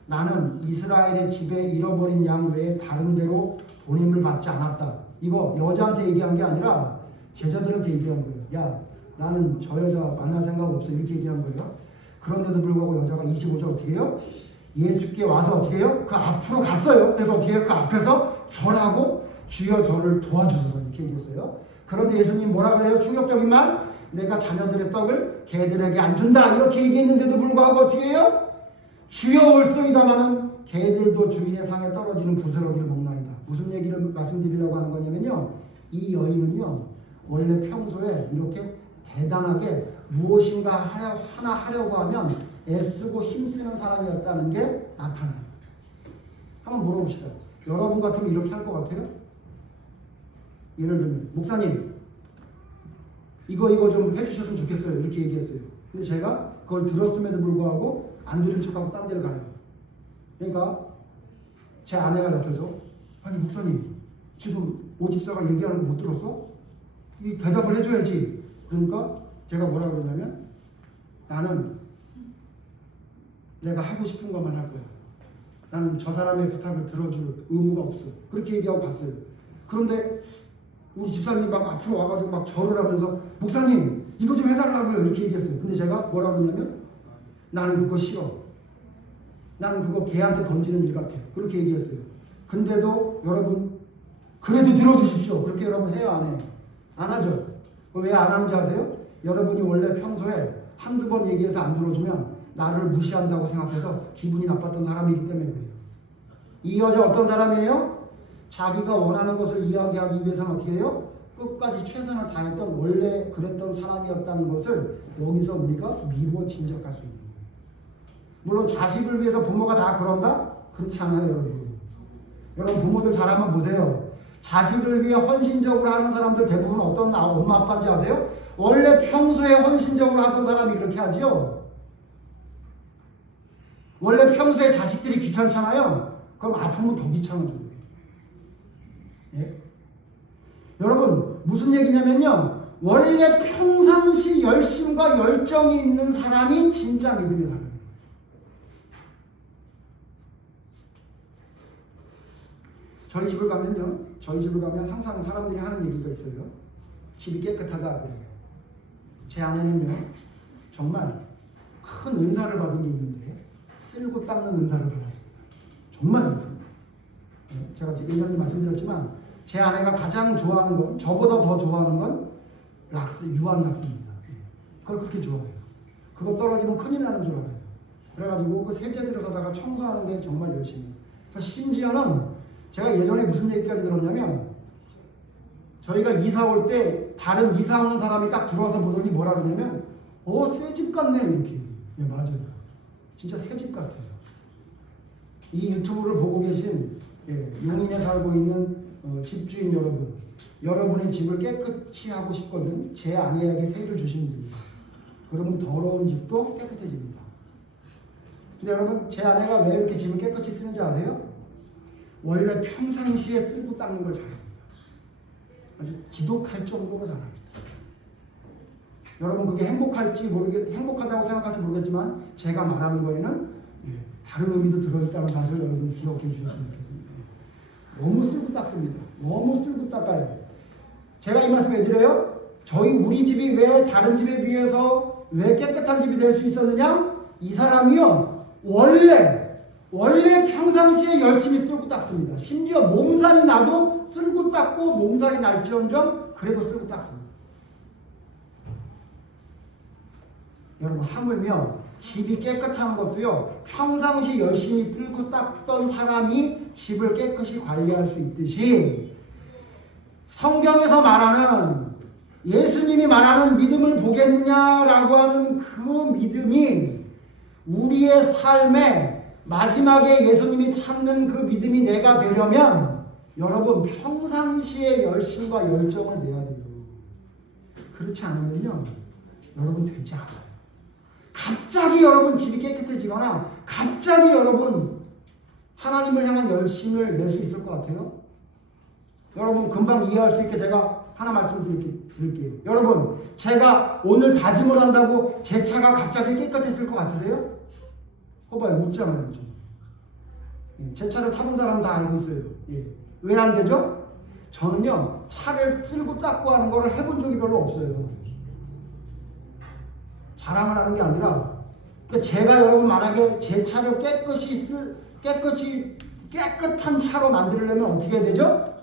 나는 이스라엘의 집에 잃어버린 양 외에 다른 데로 보냄을 받지 않았다. 이거 여자한테 얘기한 게 아니라 제자들한테 얘기한 거예요. 야, 나는 저 여자 만날 생각 없어. 이렇게 얘기한 거예요. 그런데도 불구하고 여자가 25절 어떻게 해요? 예수께 와서 어떻게 해요? 그 앞으로 갔어요. 그래서 어떻게 해요? 그 앞에서 절하고 주여 저를 도와주소서 이렇게 얘기했어요. 그런데 예수님 뭐라 그래요? 충격적인 말. 내가 자녀들의 떡을 개들에게 안 준다. 이렇게 얘기했는데도 불구하고 어떻게 해요? 주여 올소이다마는 개들도 주인의 상에 떨어지는 부스러기를 먹나이다. 무슨 얘기를 말씀드리려고 하는 거냐면요. 이 여인은요. 원래 평소에 이렇게 대단하게 무엇인가 하나 하려고 하면 애쓰고 힘쓰는 사람이었다는 게 나타나요. 한번 물어봅시다. 여러분 같으면 이렇게 할 것 같아요? 예를 들면 목사님 이거 좀 해주셨으면 좋겠어요. 이렇게 얘기했어요. 근데 제가 그걸 들었음에도 불구하고 안 들은 척하고 딴 데를 가요. 그러니까 제 아내가 옆에서 아니 목사님 지금 오집사가 얘기하는 거 못 들었어? 이 대답을 해줘야지. 그러니까 제가 뭐라 그러냐면 나는 내가 하고 싶은 것만 할 거야. 나는 저 사람의 부탁을 들어줄 의무가 없어. 그렇게 얘기하고 갔어요. 그런데 우리 집사님이 막 앞으로 와가지고 막 절을 하면서 목사님 이거 좀 해달라고요. 이렇게 얘기했어요. 근데 제가 뭐라 그러냐면 나는 그거 싫어. 나는 그거 개한테 던지는 일 같아. 그렇게 얘기했어요. 근데도 여러분 그래도 들어주십시오. 그렇게 여러분 해요? 안 해요? 안 하죠. 왜 안 하는지 아세요? 여러분이 원래 평소에 한두 번 얘기해서 안 들어주면 나를 무시한다고 생각해서 기분이 나빴던 사람이기 때문에 그래요. 이 여자 어떤 사람이에요? 자기가 원하는 것을 이야기하기 위해서는 어떻게 해요? 끝까지 최선을 다했던 원래 그랬던 사람이었다는 것을 여기서 우리가 미루어 짐작할 수 있는 거예요. 물론 자식을 위해서 부모가 다 그런다? 그렇지 않아요, 여러분. 여러분 부모들 잘 한번 보세요. 자식을 위해 헌신적으로 하는 사람들 대부분 어떤 엄마 아빠인지 아세요? 원래 평소에 헌신적으로 하던 사람이 그렇게 하죠. 원래 평소에 자식들이 귀찮잖아요. 그럼 아프면 더 귀찮아져요. 예? 여러분 무슨 얘기냐면요. 원래 평상시 열심과 열정이 있는 사람이 진짜 믿음의 사람이에요. 저희 집을 가면 항상 사람들이 하는 얘기가 있어요. 집이 깨끗하다 그래요. 제 아내는요. 정말 큰 은사를 받은 게 있는데 쓸고 닦는 은사를 받았습니다. 정말 좋습니다. 제가 예전에 말씀드렸지만 제 아내가 가장 좋아하는 건 저보다 더 좋아하는 건 유한 락스입니다. 그걸 그렇게 좋아해요. 그거 떨어지면 큰일 나는 줄 알아요. 그래가지고 그 세제들을 사다가 청소하는데 정말 열심히 해요. 그래서 심지어는 제가 예전에 무슨 얘기까지 들었냐면 저희가 이사 올 때 다른 이사 오는 사람이 딱 들어와서 보더니 뭐라 그러냐면 새 집 같네 이렇게. 네, 맞아요. 진짜 새 집 같아요. 이 유튜브를 보고 계신 용인에 살고 있는 집주인 여러분, 여러분의 집을 깨끗이 하고 싶거든 제 아내에게 세를 주시면 됩니다. 그러면 더러운 집도 깨끗해집니다. 근데 여러분 제 아내가 왜 이렇게 집을 깨끗이 쓰는지 아세요? 원래 평상시에 쓸고 닦는 걸 잘합니다. 아주 지독할 정도로 잘합니다. 여러분 그게 행복하다고 생각할지 모르겠지만 제가 말하는 거에는 다른 의미도 들어있다는 사실을 여러분 기억해 주셨으면 좋겠습니다. 너무 쓸고 닦습니다. 너무 쓸고 닦아요. 제가 이 말씀 왜 드려요? 우리 집이 왜 다른 집에 비해서 왜 깨끗한 집이 될 수 있었느냐? 이 사람이요 원래 평상시에 열심히 쓸고 닦습니다. 심지어 몸살이 나도 쓸고 닦고 몸살이 날지언정 그래도 쓸고 닦습니다. 여러분 하물며 집이 깨끗한 것도요 평상시 열심히 쓸고 닦던 사람이 집을 깨끗이 관리할 수 있듯이 성경에서 말하는 예수님이 말하는 믿음을 보겠느냐라고 하는 그 믿음이 우리의 삶에 마지막에 예수님이 찾는 그 믿음이 내가 되려면 여러분 평상시에 열심과 열정을 내야 돼요. 그렇지 않으면요 여러분 되지 않아요. 갑자기 여러분 집이 깨끗해지거나 갑자기 여러분 하나님을 향한 열심을 낼 수 있을 것 같아요? 여러분 금방 이해할 수 있게 제가 하나 말씀드릴게요. 여러분 제가 오늘 다짐을 한다고 제 차가 갑자기 깨끗해질 것 같으세요? 봐봐요. 묻잖아요. 제 차를 타본 사람은 다 알고 있어요. 왜 안 되죠? 저는요 차를 쓸고 닦고 하는 거를 해본 적이 별로 없어요. 자랑을 하는 게 아니라 그러니까 제가 여러분 만약에 제 차를 깨끗한 차로 만들려면 어떻게 해야 되죠?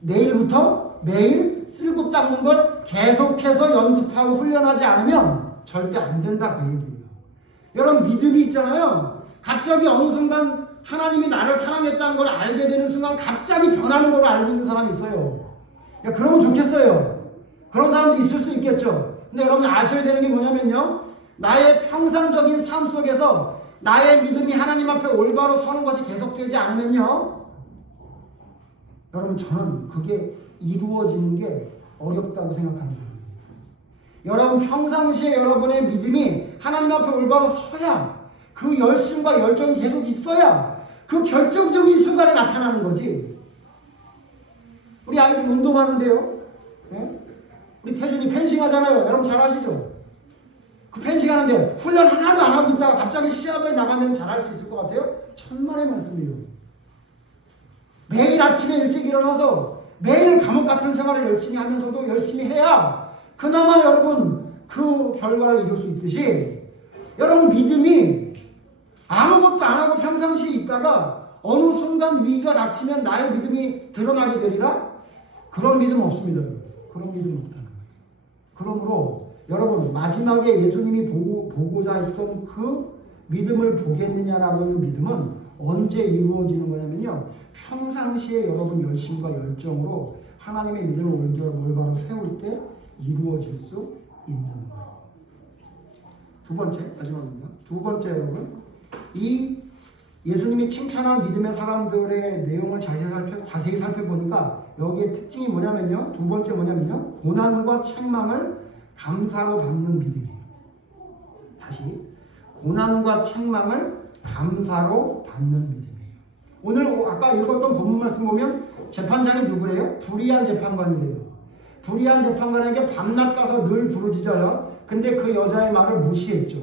내일부터 매일 쓸고 닦는 걸 계속해서 연습하고 훈련하지 않으면 절대 안 된다 그 얘기예요. 여러분 믿음이 있잖아요. 갑자기 어느 순간 하나님이 나를 사랑했다는 걸 알게 되는 순간 갑자기 변하는 걸 알고 있는 사람이 있어요. 그러면 좋겠어요. 그런 사람도 있을 수 있겠죠. 근데 여러분 아셔야 되는 게 뭐냐면요. 나의 평상적인 삶 속에서 나의 믿음이 하나님 앞에 올바로 서는 것이 계속되지 않으면요. 여러분 저는 그게 이루어지는 게 어렵다고 생각하는 사람입니다. 여러분 평상시에 여러분의 믿음이 하나님 앞에 올바로 서야 그 열심과 열정이 계속 있어야 그 결정적인 순간에 나타나는 거지. 우리 아이들 운동하는데요. 네? 우리 태준이 펜싱 하잖아요. 여러분 잘 아시죠? 그 펜싱 하는데 훈련 하나도 안 하고 있다가 갑자기 시합에 나가면 잘할 수 있을 것 같아요? 천만의 말씀이에요. 매일 아침에 일찍 일어나서 매일 감옥 같은 생활을 열심히 하면서도 열심히 해야 그나마 여러분 그 결과를 이룰 수 있듯이 여러분 믿음이 아무것도 안 하고 평상시에 있다가 어느 순간 위기가 닥치면 나의 믿음이 드러나게 되리라? 그런 믿음 없습니다. 그런 믿음 없다는 거예요. 그러므로 여러분 마지막에 예수님이 보고자 했던 그 믿음을 보겠느냐라고 하는 믿음은 언제 이루어지는 거냐면요. 평상시에 여러분 열심과 열정으로 하나님의 믿음을 올바로 세울 때 이루어질 수 있는 거예요. 두 번째, 마지막입니다. 두 번째 여러분, 이 예수님이 칭찬한 믿음의 사람들의 내용을 자세히 살펴보니까 여기에 특징이 뭐냐면요. 두 번째 뭐냐면요. 고난과 책망을 감사로 받는 믿음이에요. 다시 고난과 책망을 감사로 받는 믿음이에요. 오늘 아까 읽었던 본문 말씀 보면 재판장이 누구래요? 불의한 재판관이래요. 불의한 재판관에게 밤낮 가서 늘 부르짖어요. 근데 그 여자의 말을 무시했죠.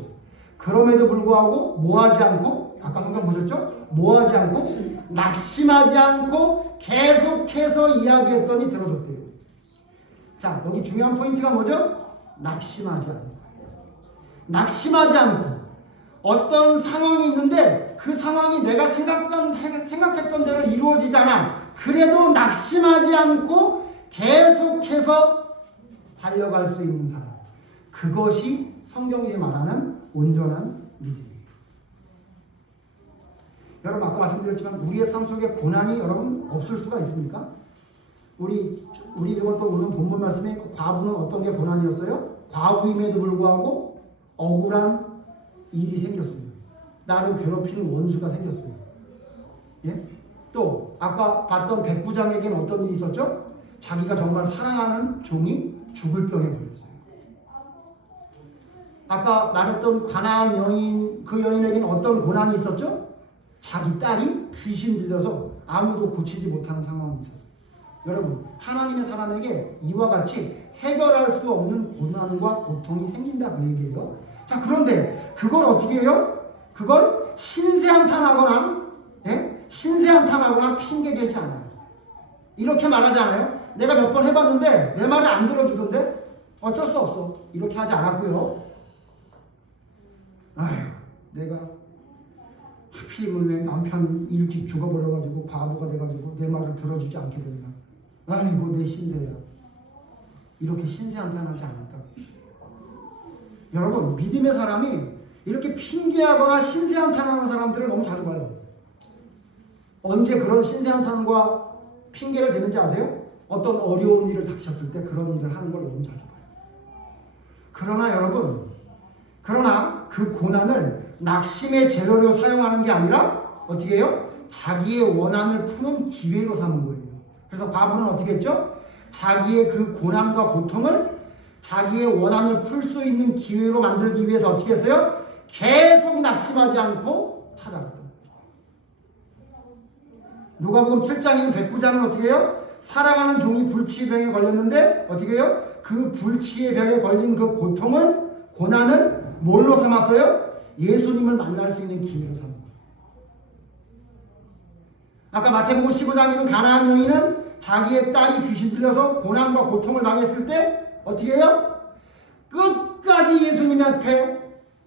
그럼에도 불구하고 뭐하지 않고 아까 성경 보셨죠? 뭐하지 않고 낙심하지 않고 계속해서 이야기했더니 들어줬대요. 자, 여기 중요한 포인트가 뭐죠? 낙심하지 않고. 낙심하지 않고 어떤 상황이 있는데 그 상황이 내가 생각했던 대로 이루어지잖아. 그래도 낙심하지 않고 계속해서 달려갈 수 있는 사람. 그것이 성경이 말하는 온전한 믿음이에요. 여러분 아까 말씀드렸지만 우리의 삶 속에 고난이 여러분 없을 수가 있습니까? 우리 읽었던 오늘 본문 말씀에 그 과부는 어떤 게 고난이었어요? 과부임에도 불구하고 억울한 일이 생겼어요. 나를 괴롭히는 원수가 생겼어요. 예? 또 아까 봤던 백부장에게는 어떤 일이 있었죠? 자기가 정말 사랑하는 종이 죽을 병에 걸렸어요. 아까 말했던 가나안 여인, 그 여인에게는 어떤 고난이 있었죠? 자기 딸이 귀신 들려서 아무도 고치지 못하는 상황이 있었어요. 여러분, 하나님의 사람에게 이와 같이 해결할 수 없는 고난과 고통이 생긴다 그 얘기예요. 자, 그런데 그걸 어떻게 해요? 그걸 신세한탄하거나 신세한탄하거나 핑계대지 않아요. 이렇게 말하지 않아요? 내가 몇 번 해봤는데 내 말을 안 들어주던데 어쩔 수 없어. 이렇게 하지 않았고요. 아휴, 내가 하필이면 왜 남편은 일찍 죽어버려가지고 과부가 돼가지고 내 말을 들어주지 않게 됐나. 아이고, 내 신세야. 이렇게 신세한탄하지 않았다. 여러분, 믿음의 사람이 이렇게 핑계하거나 신세한탄하는 사람들을 너무 자주 봐요. 언제 그런 신세한탄과 핑계를 대는지 아세요? 어떤 어려운 일을 닥쳤을 때 그런 일을 하는 걸 너무 자주 봐요. 그러나 여러분, 그 고난을 낙심의 재료로 사용하는 게 아니라 어떻게 해요? 자기의 원한을 푸는 기회로 삼은 거예요. 그래서 과부는 어떻게 했죠? 자기의 그 고난과 고통을 자기의 원한을 풀 수 있는 기회로 만들기 위해서 어떻게 했어요? 계속 낙심하지 않고 찾아갔다. 누가복음 7장에는 백부장은 어떻게 해요? 사랑하는 종이 불치병에 걸렸는데 어떻게 해요? 그 불치의 병에 걸린 그 고난을 뭘로 삼았어요? 예수님을 만날 수 있는 기회로 삼은 거예요. 아까 마태복음 15장에는 가나안 여인은 자기의 딸이 귀신 들려서 고난과 고통을 당했을 때 어떻게 해요? 끝까지 예수님 앞에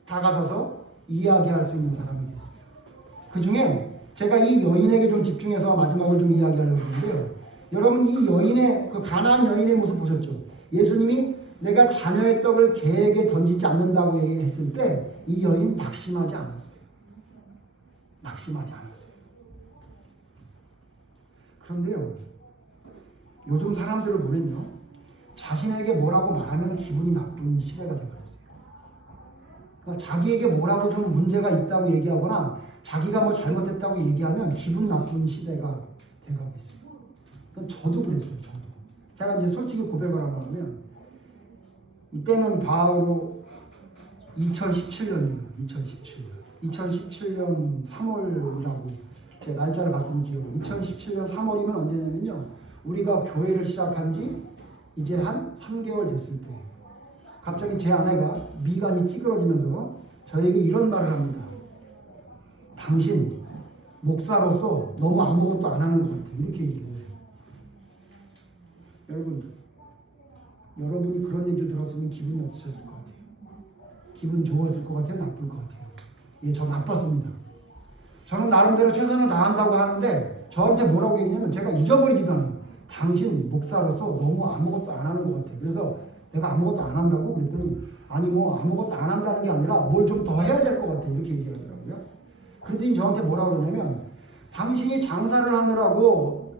다가서서 이야기할 수 있는 사람이 됐습니다. 그 중에 제가 이 여인에게 좀 집중해서 마지막을 좀 이야기하려고 하는데요. 여러분, 이 여인의 그 가나안 여인의 모습 보셨죠? 예수님이 내가 자녀의 떡을 개에게 던지지 않는다고 얘기했을 때 이 여인 낙심하지 않았어요. 낙심하지 않았어요. 그런데요, 요즘 사람들을 보면요, 자신에게 뭐라고 말하면 기분이 나쁜 시대가 되어버렸어요. 그러니까 자기에게 뭐라고 좀 문제가 있다고 얘기하거나 자기가 뭐 잘못했다고 얘기하면 기분 나쁜 시대가 돼가고 있어요. 그러니까 저도 그랬어요. 저도. 제가 이제 솔직히 고백을 하고 하면 이때는 바로 2017년이에요. 2017년 3월이라고 제 날짜를 봤더니 기억이 2017년 3월이면 언제냐면요, 우리가 교회를 시작한 지 이제 한 3개월 됐을 때 갑자기 제 아내가 미간이 찌그러지면서 저에게 이런 말을 합니다. 당신 목사로서 너무 아무것도 안 하는 것 같아. 이렇게 얘기해요. 여러분이 그런 얘기를 들었으면 기분이 어떠셨을 것 같아요? 기분 좋았을 것 같아요? 나쁠 것 같아요? 예, 저 나빴습니다. 저는 나름대로 최선을 다한다고 하는데 저한테 뭐라고 얘기냐면 제가 잊어버리지도 않아요. 당신 목사로서 너무 아무것도 안 하는 것 같아요. 그래서 내가 아무것도 안 한다고 그랬더니 아니 뭐 아무것도 안 한다는 게 아니라 뭘 좀 더 해야 될 것 같아. 이렇게 얘기하더라고요. 그랬더니 저한테 뭐라고 그러냐면 당신이 장사를 하느라고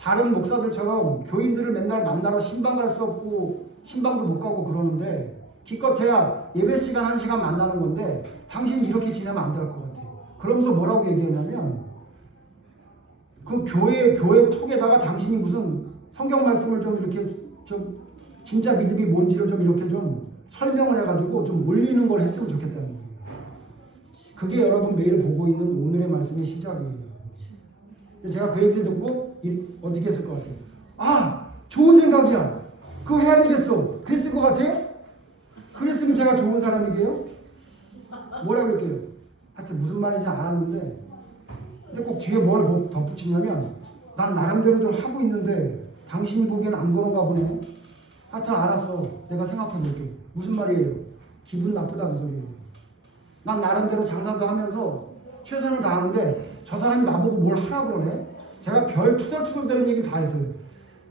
다른 목사들처럼 교인들을 맨날 만나러 신방 갈 수 없고 신방도 못 가고 그러는데 기껏해야 예배 시간 1시간 만나는 건데 당신이 이렇게 지내면 안 될 것 같아요. 그러면서 뭐라고 얘기했냐면 그 교회 톡에다가 당신이 무슨 성경 말씀을 좀 이렇게 좀 진짜 믿음이 뭔지를 좀 이렇게 좀 설명을 해가지고 좀 올리는 걸 했으면 좋겠다는 거예요. 그게 여러분 매일 보고 있는 오늘의 말씀의 시작이에요. 근데 제가 그 얘기를 듣고 어떻게 했을 것 같아요? 아, 좋은 생각이야. 그거 해야 되겠어. 그랬을 것 같아요? 그랬으면 제가 좋은 사람이게요? 뭐라 그럴게요? 하여튼 무슨 말인지 알았는데 근데 꼭 뒤에 뭘 덧붙이냐면 난 나름대로 좀 하고 있는데 당신이 보기엔 안 그런가 보네. 하여튼 알았어. 내가 생각해 볼게. 무슨 말이에요? 기분 나쁘다 그 소리예요. 난 나름대로 장사도 하면서 최선을 다하는데 저 사람이 나보고 뭘 하라고 그러네. 제가 별 투덜투덜대는 얘기 다 했어요.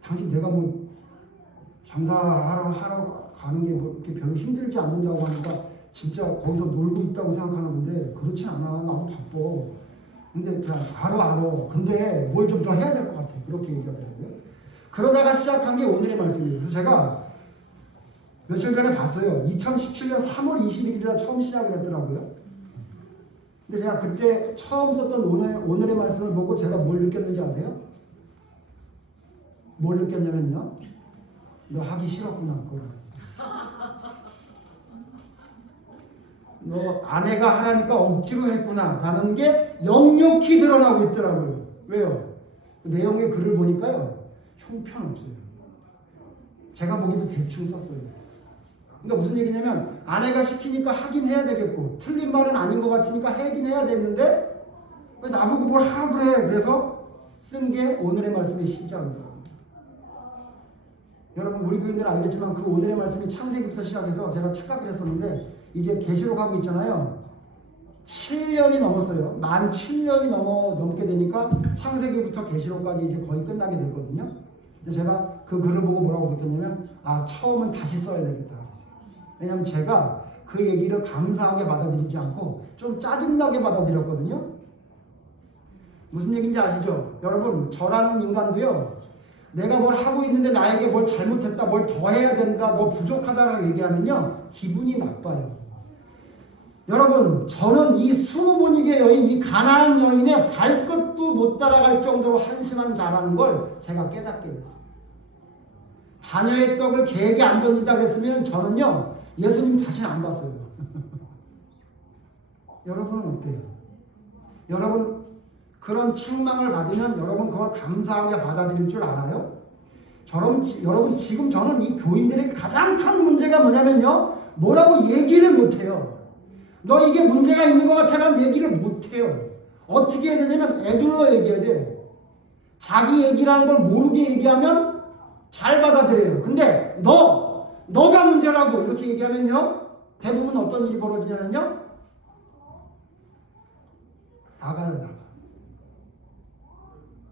당신 내가 뭐 장사하러 가는 게 뭐 이렇게 별로 힘들지 않는다고 하니까 진짜 거기서 놀고 있다고 생각하는데 그렇지 않아. 나도 바빠. 근데 그냥 알아. 근데 뭘 좀 더 해야 될 것 같아. 그렇게 얘기하더라고요. 그러다가 시작한 게 오늘의 말씀이에요. 그래서 제가 며칠 전에 봤어요. 2017년 3월 21일에 처음 시작을 했더라고요. 근데 제가 그때 처음 썼던 오늘의 말씀을 보고 제가 뭘 느꼈는지 아세요? 뭘 느꼈냐면요. 너 하기 싫었구나. 그걸 알았어요. 너 아내가 하라니까 억지로 했구나 라는 게 역력히 드러나고 있더라고요. 왜요? 그 내용의 글을 보니까요. 형편없어요. 제가 보기에도 대충 썼어요. 그러니까 무슨 얘기냐면 아내가 시키니까 하긴 해야 되겠고 틀린 말은 아닌 것 같으니까 하긴 해야 되는데 왜 나보고 뭘 하라 그래. 그래서 쓴 게 오늘의 말씀의 시작이에요. 여러분 우리 교인들은 알겠지만 그 오늘의 말씀이 창세기부터 시작해서 제가 착각을 했었는데 이제 계시록 하고 있잖아요. 7년이 넘었어요. 만 7년이 넘게 되니까 창세기부터 계시록까지 이제 거의 끝나게 됐거든요. 근데 제가 그 글을 보고 뭐라고 느꼈냐면 처음은 다시 써야 되겠다 그랬어요. 왜냐하면 제가 그 얘기를 감사하게 받아들이지 않고 좀 짜증나게 받아들였거든요. 무슨 얘기인지 아시죠? 여러분 저라는 인간도요. 내가 뭘 하고 있는데 나에게 뭘 잘못했다, 뭘 더 해야 된다, 너 부족하다라고 얘기하면요. 기분이 나빠요. 여러분 저는 이 수로보니게 여인, 이 가나안 여인의 발끝도 못 따라갈 정도로 한심한 자라는 걸 제가 깨닫게 됐어요. 자녀의 떡을 개에게 안 던진다 그랬으면 저는요 예수님 다시는 안 봤어요. 여러분은 어때요? 여러분 그런 책망을 받으면 여러분 그걸 감사하게 받아들일 줄 알아요? 여러분 지금 저는 이 교인들에게 가장 큰 문제가 뭐냐면요 뭐라고 얘기를 못해요. 너 이게 문제가 있는 것 같아 라는 얘기를 못해요. 어떻게 해야 되냐면 애둘러 얘기해야 돼요. 자기 얘기라는 걸 모르게 얘기하면 잘 받아들여요. 근데 너가 문제라고 이렇게 얘기하면요 대부분 어떤 일이 벌어지냐면요 나가요.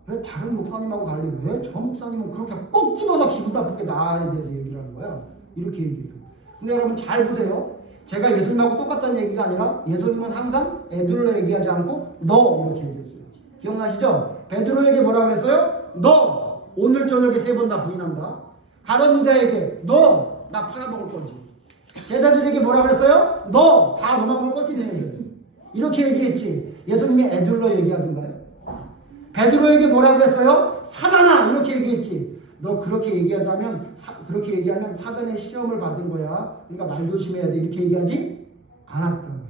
왜 다른 목사님하고 달리 왜 저 목사님은 그렇게 꼭 집어서 기분 나쁘게 나에 대해서 얘기를 하는 거야? 이렇게 얘기해요. 근데 여러분 잘 보세요. 제가 예수님하고 똑같다는 얘기가 아니라 예수님은 항상 애들로 얘기하지 않고 너 이렇게 얘기했어요. 기억나시죠? 베드로에게 뭐라 그랬어요? 너 오늘 저녁에 3번 다 부인한다. 가룟 유다에게 너 나 팔아먹을 거지. 제자들에게 뭐라 그랬어요? 너 다 도망갈 거지. 이렇게 얘기했지. 예수님이 애들로 얘기하던가요? 베드로에게 뭐라 그랬어요? 사단아 이렇게 얘기했지. 너 그렇게 얘기하면 사단의 시험을 받은 거야. 그러니까 말 조심해야 돼. 이렇게 얘기하지 않았던 거예요.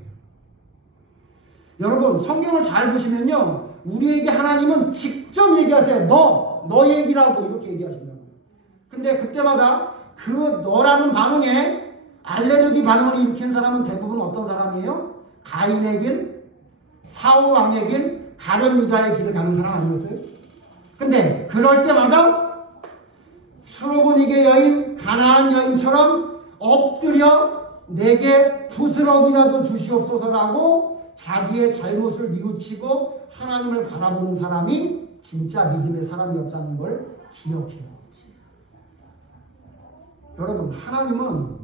여러분 성경을 잘 보시면요. 우리에게 하나님은 직접 얘기하세요. 너 얘기라고 이렇게 얘기하신다고. 근데 그때마다 그 너라는 반응에 알레르기 반응을 일으키는 사람은 대부분 어떤 사람이에요? 가인의 길, 사울 왕의 길, 가룟 유다의 길을 가는 사람 아니었어요? 근데 그럴 때마다 수로보니게 여인, 가나안 여인처럼 엎드려 내게 부스럭이라도 주시옵소서라고 자기의 잘못을 뉘우치고 하나님을 바라보는 사람이 진짜 믿음의 사람이었다는 걸 기억해요. 여러분 하나님은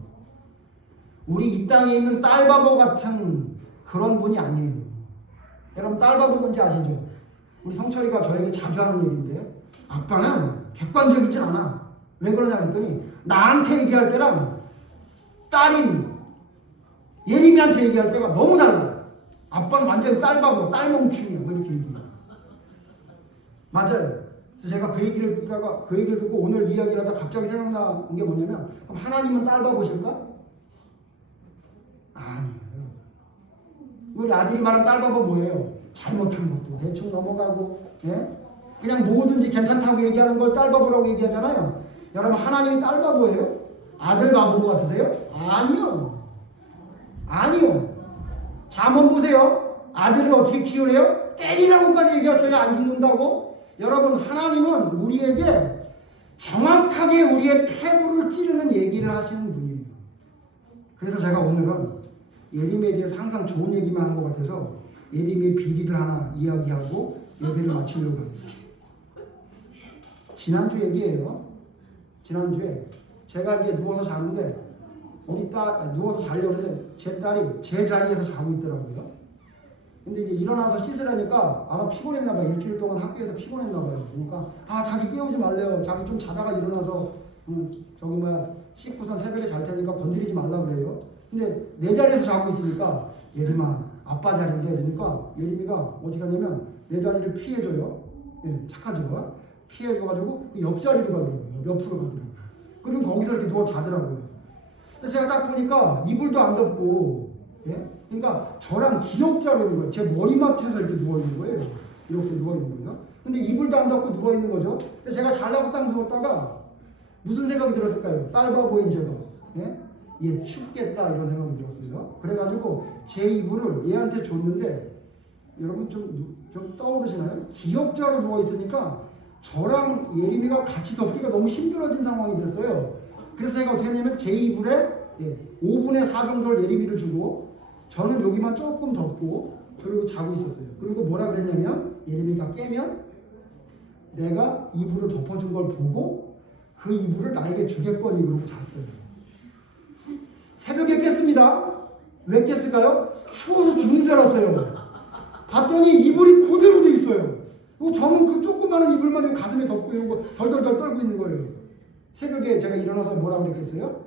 우리 이 땅에 있는 딸바보 같은 그런 분이 아니에요. 여러분 딸바보 뭔지 아시죠? 우리 성철이가 저에게 자주 하는 얘기인데요. 아빠는 객관적이진 않아. 왜 그러냐 그랬더니 나한테 얘기할 때랑 딸인 예림이한테 얘기할 때가 너무 달라. 아빠는 완전히 딸바보, 딸멍충이야. 뭐 이렇게 얘기해요. 맞아요. 그래서 제가 그 얘기를 듣고 오늘 이야기를 하다 갑자기 생각난 게 뭐냐면 그럼 하나님은 딸바보실까? 아니에요. 우리 아들이 말한 딸바보 뭐예요? 잘못한 것도 대충 넘어가고 그냥 뭐든지 괜찮다고 얘기하는 걸 딸바보라고 얘기하잖아요. 여러분 하나님이 딸바보예요? 아들 바본 것 같으세요? 아니요. 잠언 보세요. 아들을 어떻게 키우래요? 때리라고까지 얘기했어요. 안 죽는다고. 여러분 하나님은 우리에게 정확하게 우리의 폐부를 찌르는 얘기를 하시는 분이에요. 그래서 제가 오늘은 예림에 대해서 항상 좋은 얘기만 하는 것 같아서 예림의 비리를 하나 이야기하고 예배를 마치려고 합니다. 지난주 얘기예요. 지난주에 제가 이제 누워서 자는데 우리 딸 누워서 자려고 했는데 제 딸이 제 자리에서 자고 있더라고요. 근데 이제 일어나서 씻으려니까 아마 피곤했나 봐요. 일주일 동안 학교에서 피곤했나 봐요. 그러니까 자기 깨우지 말래요. 자기 좀 자다가 일어나서 씻고선 새벽에 잘 테니까 건드리지 말라 그래요. 근데 내 자리에서 자고 있으니까 예림아 아빠 자리인데 이러니까 예림이가 어디 가냐면 내 자리를 피해줘요. 착하죠. 피해줘가지고 옆자리로 가더라고요. 옆으로 가더라고요. 그리고 거기서 이렇게 누워 자더라고요. 근데 제가 딱 보니까 이불도 안 덮고 그러니까 저랑 기역자로 있는 거예요. 제 머리맡에서 이렇게 누워있는 거예요. 이렇게 누워있는 거예요. 근데 이불도 안 덮고 누워 있는 거죠. 근데 제가 잘라고 딱 누웠다가 무슨 생각이 들었을까요? 딸바 보인 제가. 예? 얘 춥겠다 이런 생각이 들었어요. 그래가지고 제 이불을 얘한테 줬는데 여러분 좀 떠오르시나요? 기역자로 누워 있으니까 저랑 예림이가 같이 덮기가 너무 힘들어진 상황이 됐어요. 그래서 제가 어떻게 했냐면 제 이불에 5분의 4 정도를 예림이를 주고 저는 여기만 조금 덮고 그리고 자고 있었어요. 그리고 뭐라 그랬냐면 예림이가 깨면 내가 이불을 덮어준 걸 보고 그 이불을 나에게 주겠거니 그러고 잤어요. 새벽에 깼습니다. 왜 깼을까요? 추워서 죽는 줄 알았어요. 봤더니 이불이 그대로 돼 있어요. 저는 그 조그마한 이불만 가슴에 덮고 이러고 덜덜덜 떨고 있는 거예요. 새벽에 제가 일어나서 뭐라고 그랬겠어요?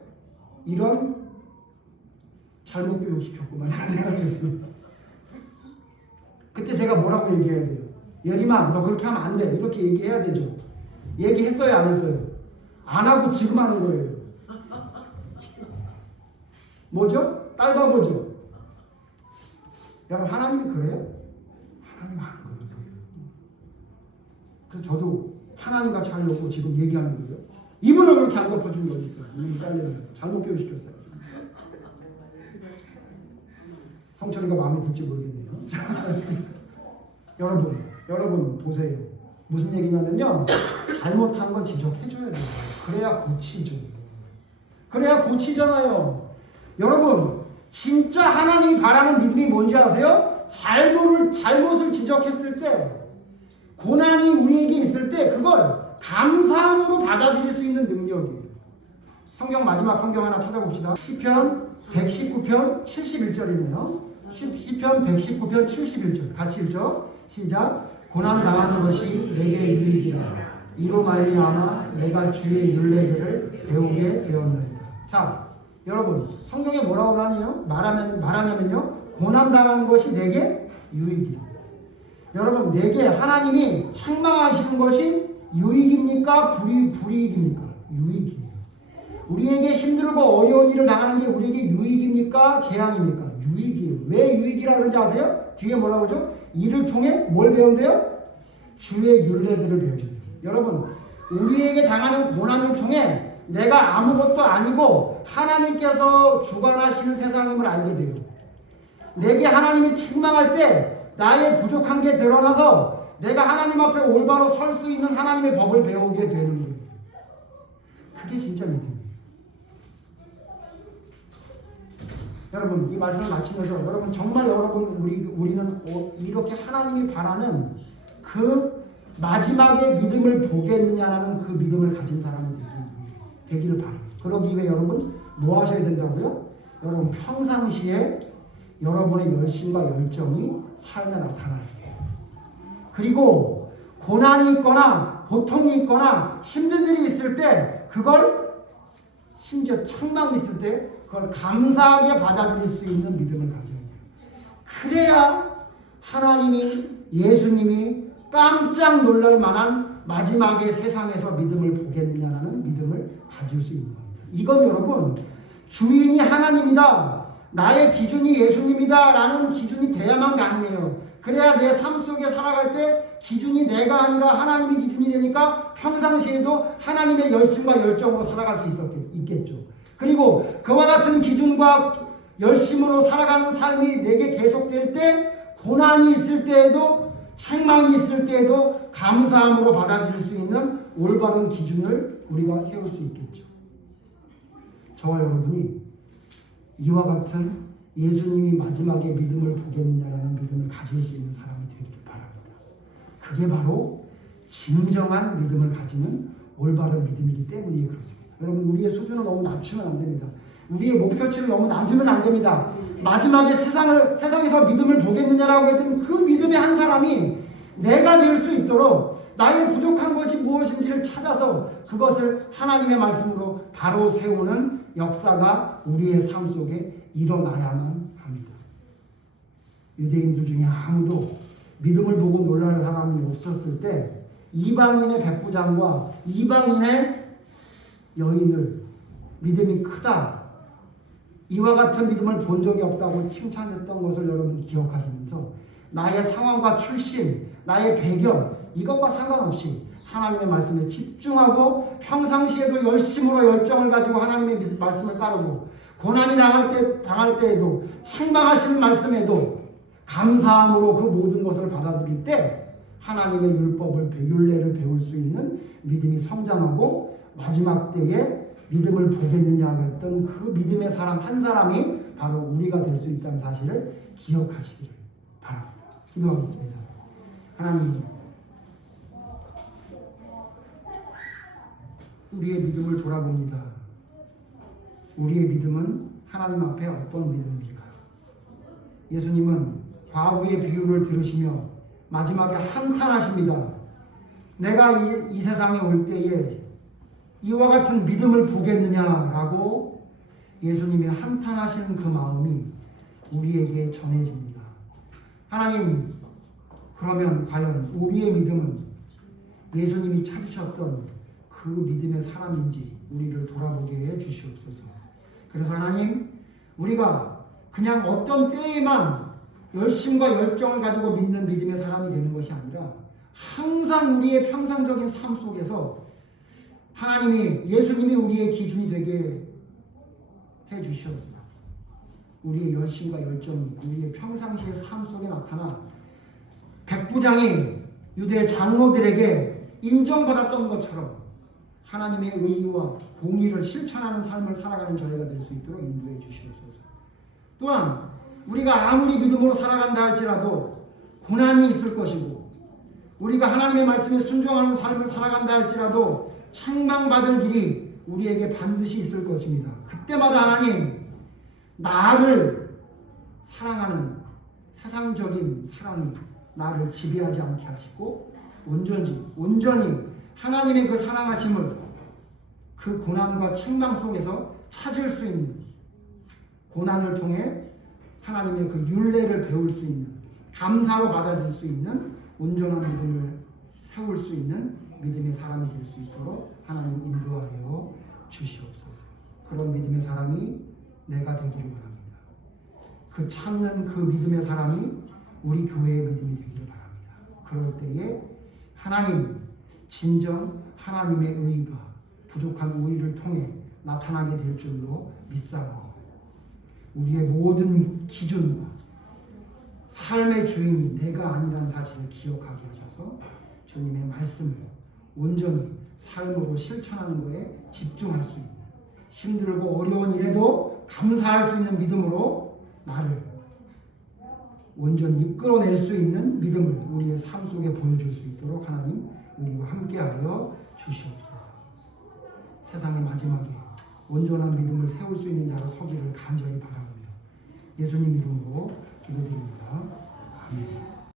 이런 잘못 교육시켰구만 생각했어요. 그때 제가 뭐라고 얘기해야 돼요? 예림아 너 그렇게 하면 안 돼. 이렇게 얘기해야 되죠. 얘기했어요 안 했어요? 안 하고 지금 하는 거예요. 뭐죠? 딸바보죠. 여러분 하나님이 그래요? 하나님 안 그래요. 그래서 저도 하나님같이 하려고 지금 얘기하는 거예요. 이불을 그렇게 안 덮어주는 거 있어요. 이미 딸려요. 잘못 교육시켰어요. 성철이가 마음에 들지 모르겠네요. 여러분 보세요. 무슨 얘기냐면요. 잘못한 건 지적해줘야 돼요. 그래야 고치죠. 그래야 고치잖아요. 여러분 진짜 하나님이 바라는 믿음이 뭔지 아세요? 잘못을 지적했을 때 고난이 우리에게 있을 때 그걸 감사함으로 받아들일 수 있는 능력이에요. 성경 마지막 성경 하나 찾아봅시다. 시편 119편 71절이네요. 시편 119편 71절 같이 읽죠. 시작. 고난 당하는 것이 내게 유익이라 이로 말미암아 내가 주의 율례들을 배우게 되었느니라. 자 여러분 성경에 뭐라고 말하냐면요. 고난 당하는 것이 내게 유익이라. 여러분 내게 하나님이 책망하시는 것이 유익입니까? 불이익입니까? 유익이에요. 우리에게 힘들고 어려운 일을 당하는 게 우리에게 유익입니까? 재앙입니까? 유익이에요. 왜 유익이라 그런지 아세요? 뒤에 뭐라고 그러죠? 이를 통해 뭘 배운대요? 주의 율례들을 배운대요. 여러분 우리에게 당하는 고난을 통해 내가 아무것도 아니고 하나님께서 주관하시는 세상임을 알게 돼요. 내게 하나님이 책망할 때 나의 부족한 게 드러나서 내가 하나님 앞에 올바로 설 수 있는 하나님의 법을 배우게 되는 거예요. 그게 진짜 믿음이에요. 여러분 이 말씀을 마치면서 여러분 정말 우리는 이렇게 하나님이 바라는 그 마지막에 믿음을 보겠느냐라는 그 믿음을 가진 사람이 되기를 바라요. 그러기 위해 여러분 뭐 하셔야 된다고요? 여러분 평상시에 여러분의 열심과 열정이 삶에 나타나야 돼요. 그리고 고난이 있거나 고통이 있거나 힘든 일이 있을 때 그걸 심지어 책망이 있을 때 그걸 감사하게 받아들일 수 있는 믿음을 가져야 돼요. 그래야 하나님이 예수님이 깜짝 놀랄 만한 마지막에 세상에서 믿음을 보겠느냐라는 믿음을 가질 수 있는 겁니다. 이건 여러분 주인이 하나님이다. 나의 기준이 예수님이다 라는 기준이 돼야만 가능해요. 그래야 내 삶 속에 살아갈 때 기준이 내가 아니라 하나님이 기준이 되니까 평상시에도 하나님의 열심과 열정으로 살아갈 수 있겠죠. 그리고 그와 같은 기준과 열심으로 살아가는 삶이 내게 계속될 때 고난이 있을 때에도 책망이 있을 때에도 감사함으로 받아들일 수 있는 올바른 기준을 우리가 세울 수 있겠죠. 저와 여러분이 이와 같은 예수님이 마지막에 믿음을 보겠느냐라는 믿음을 가질 수 있는 사람이 되기를 바랍니다. 그게 바로 진정한 믿음을 가지는 올바른 믿음이기 때문에 그렇습니다. 여러분 우리의 수준을 너무 낮추면 안 됩니다. 우리의 목표치를 너무 낮으면 안 됩니다. 마지막에 세상에서 믿음을 보겠느냐라고 했던 그 믿음의 한 사람이 내가 될 수 있도록 나의 부족한 것이 무엇인지를 찾아서 그것을 하나님의 말씀으로 바로 세우는 역사가 우리의 삶 속에 일어나야만 합니다. 유대인들 중에 아무도 믿음을 보고 놀라는 사람이 없었을 때 이방인의 백부장과 이방인의 여인을 믿음이 크다, 이와 같은 믿음을 본 적이 없다고 칭찬했던 것을 여러분 기억하시면서 나의 상황과 출신, 나의 배경 이것과 상관없이 하나님의 말씀에 집중하고 평상시에도 열심으로 열정을 가지고 하나님의 말씀을 따르고 고난이 당할 때에도 책망하시는 말씀에도 감사함으로 그 모든 것을 받아들일 때 하나님의 율례를 배울 수 있는 믿음이 성장하고 마지막 때에 믿음을 보겠느냐가 했던 그 믿음의 사람 한 사람이 바로 우리가 될 수 있다는 사실을 기억하시기를 바랍니다. 기도하겠습니다. 하나님, 우리의 믿음을 돌아봅니다. 우리의 믿음은 하나님 앞에 어떤 믿음입니까? 예수님은 과부의 비유를 들으시며 마지막에 한탄하십니다. 내가 이 세상에 올 때에 이와 같은 믿음을 보겠느냐라고 예수님이 한탄하시는 그 마음이 우리에게 전해집니다. 하나님, 그러면 과연 우리의 믿음은 예수님이 찾으셨던 그 믿음의 사람인지 우리를 돌아보게 해 주시옵소서. 그래서 하나님, 우리가 그냥 어떤 때에만 열심과 열정을 가지고 믿는 믿음의 사람이 되는 것이 아니라 항상 우리의 평상적인 삶 속에서 하나님이, 예수님이 우리의 기준이 되게 해 주시옵소서. 우리의 열심과 열정이 우리의 평상시의 삶 속에 나타나 백부장이 유대 장로들에게 인정받았던 것처럼 하나님의 의의와 공의를 실천하는 삶을 살아가는 저희가 될 수 있도록 인도해 주시옵소서. 또한 우리가 아무리 믿음으로 살아간다 할지라도 고난이 있을 것이고 우리가 하나님의 말씀에 순종하는 삶을 살아간다 할지라도 책망받을 길이 우리에게 반드시 있을 것입니다. 그때마다 하나님, 나를 사랑하는 세상적인 사랑이 나를 지배하지 않게 하시고 온전히 하나님의 그 사랑하심을 그 고난과 책망 속에서 찾을 수 있는, 고난을 통해 하나님의 그 율례를 배울 수 있는, 감사로 받아들일 수 있는 온전한 믿음을 세울 수 있는 믿음의 사람이 될 수 있도록 하나님 인도하여 주시옵소서. 그런 믿음의 사람이 내가 되기를 바랍니다. 그 찾는 그 믿음의 사람이 우리 교회의 믿음이 되기를 바랍니다. 그럴 때에 하나님, 진정 하나님의 의가 부족한 우리를 통해 나타나게 될 줄로 믿사옵니다. 우리의 모든 기준과 삶의 주인이 내가 아니라는 사실을 기억하게 하셔서 주님의 말씀을 온전히 삶으로 실천하는 것에 집중할 수 있는, 힘들고 어려운 일에도 감사할 수 있는 믿음으로 나를 온전히 이끌어낼 수 있는 믿음을 우리의 삶 속에 보여줄 수 있도록 하나님 우리와 함께하여 주시옵소서. 세상의 마지막에 온전한 믿음을 세울 수 있는 자로 서기를 간절히 바라보며 예수님 이름으로 기도드립니다.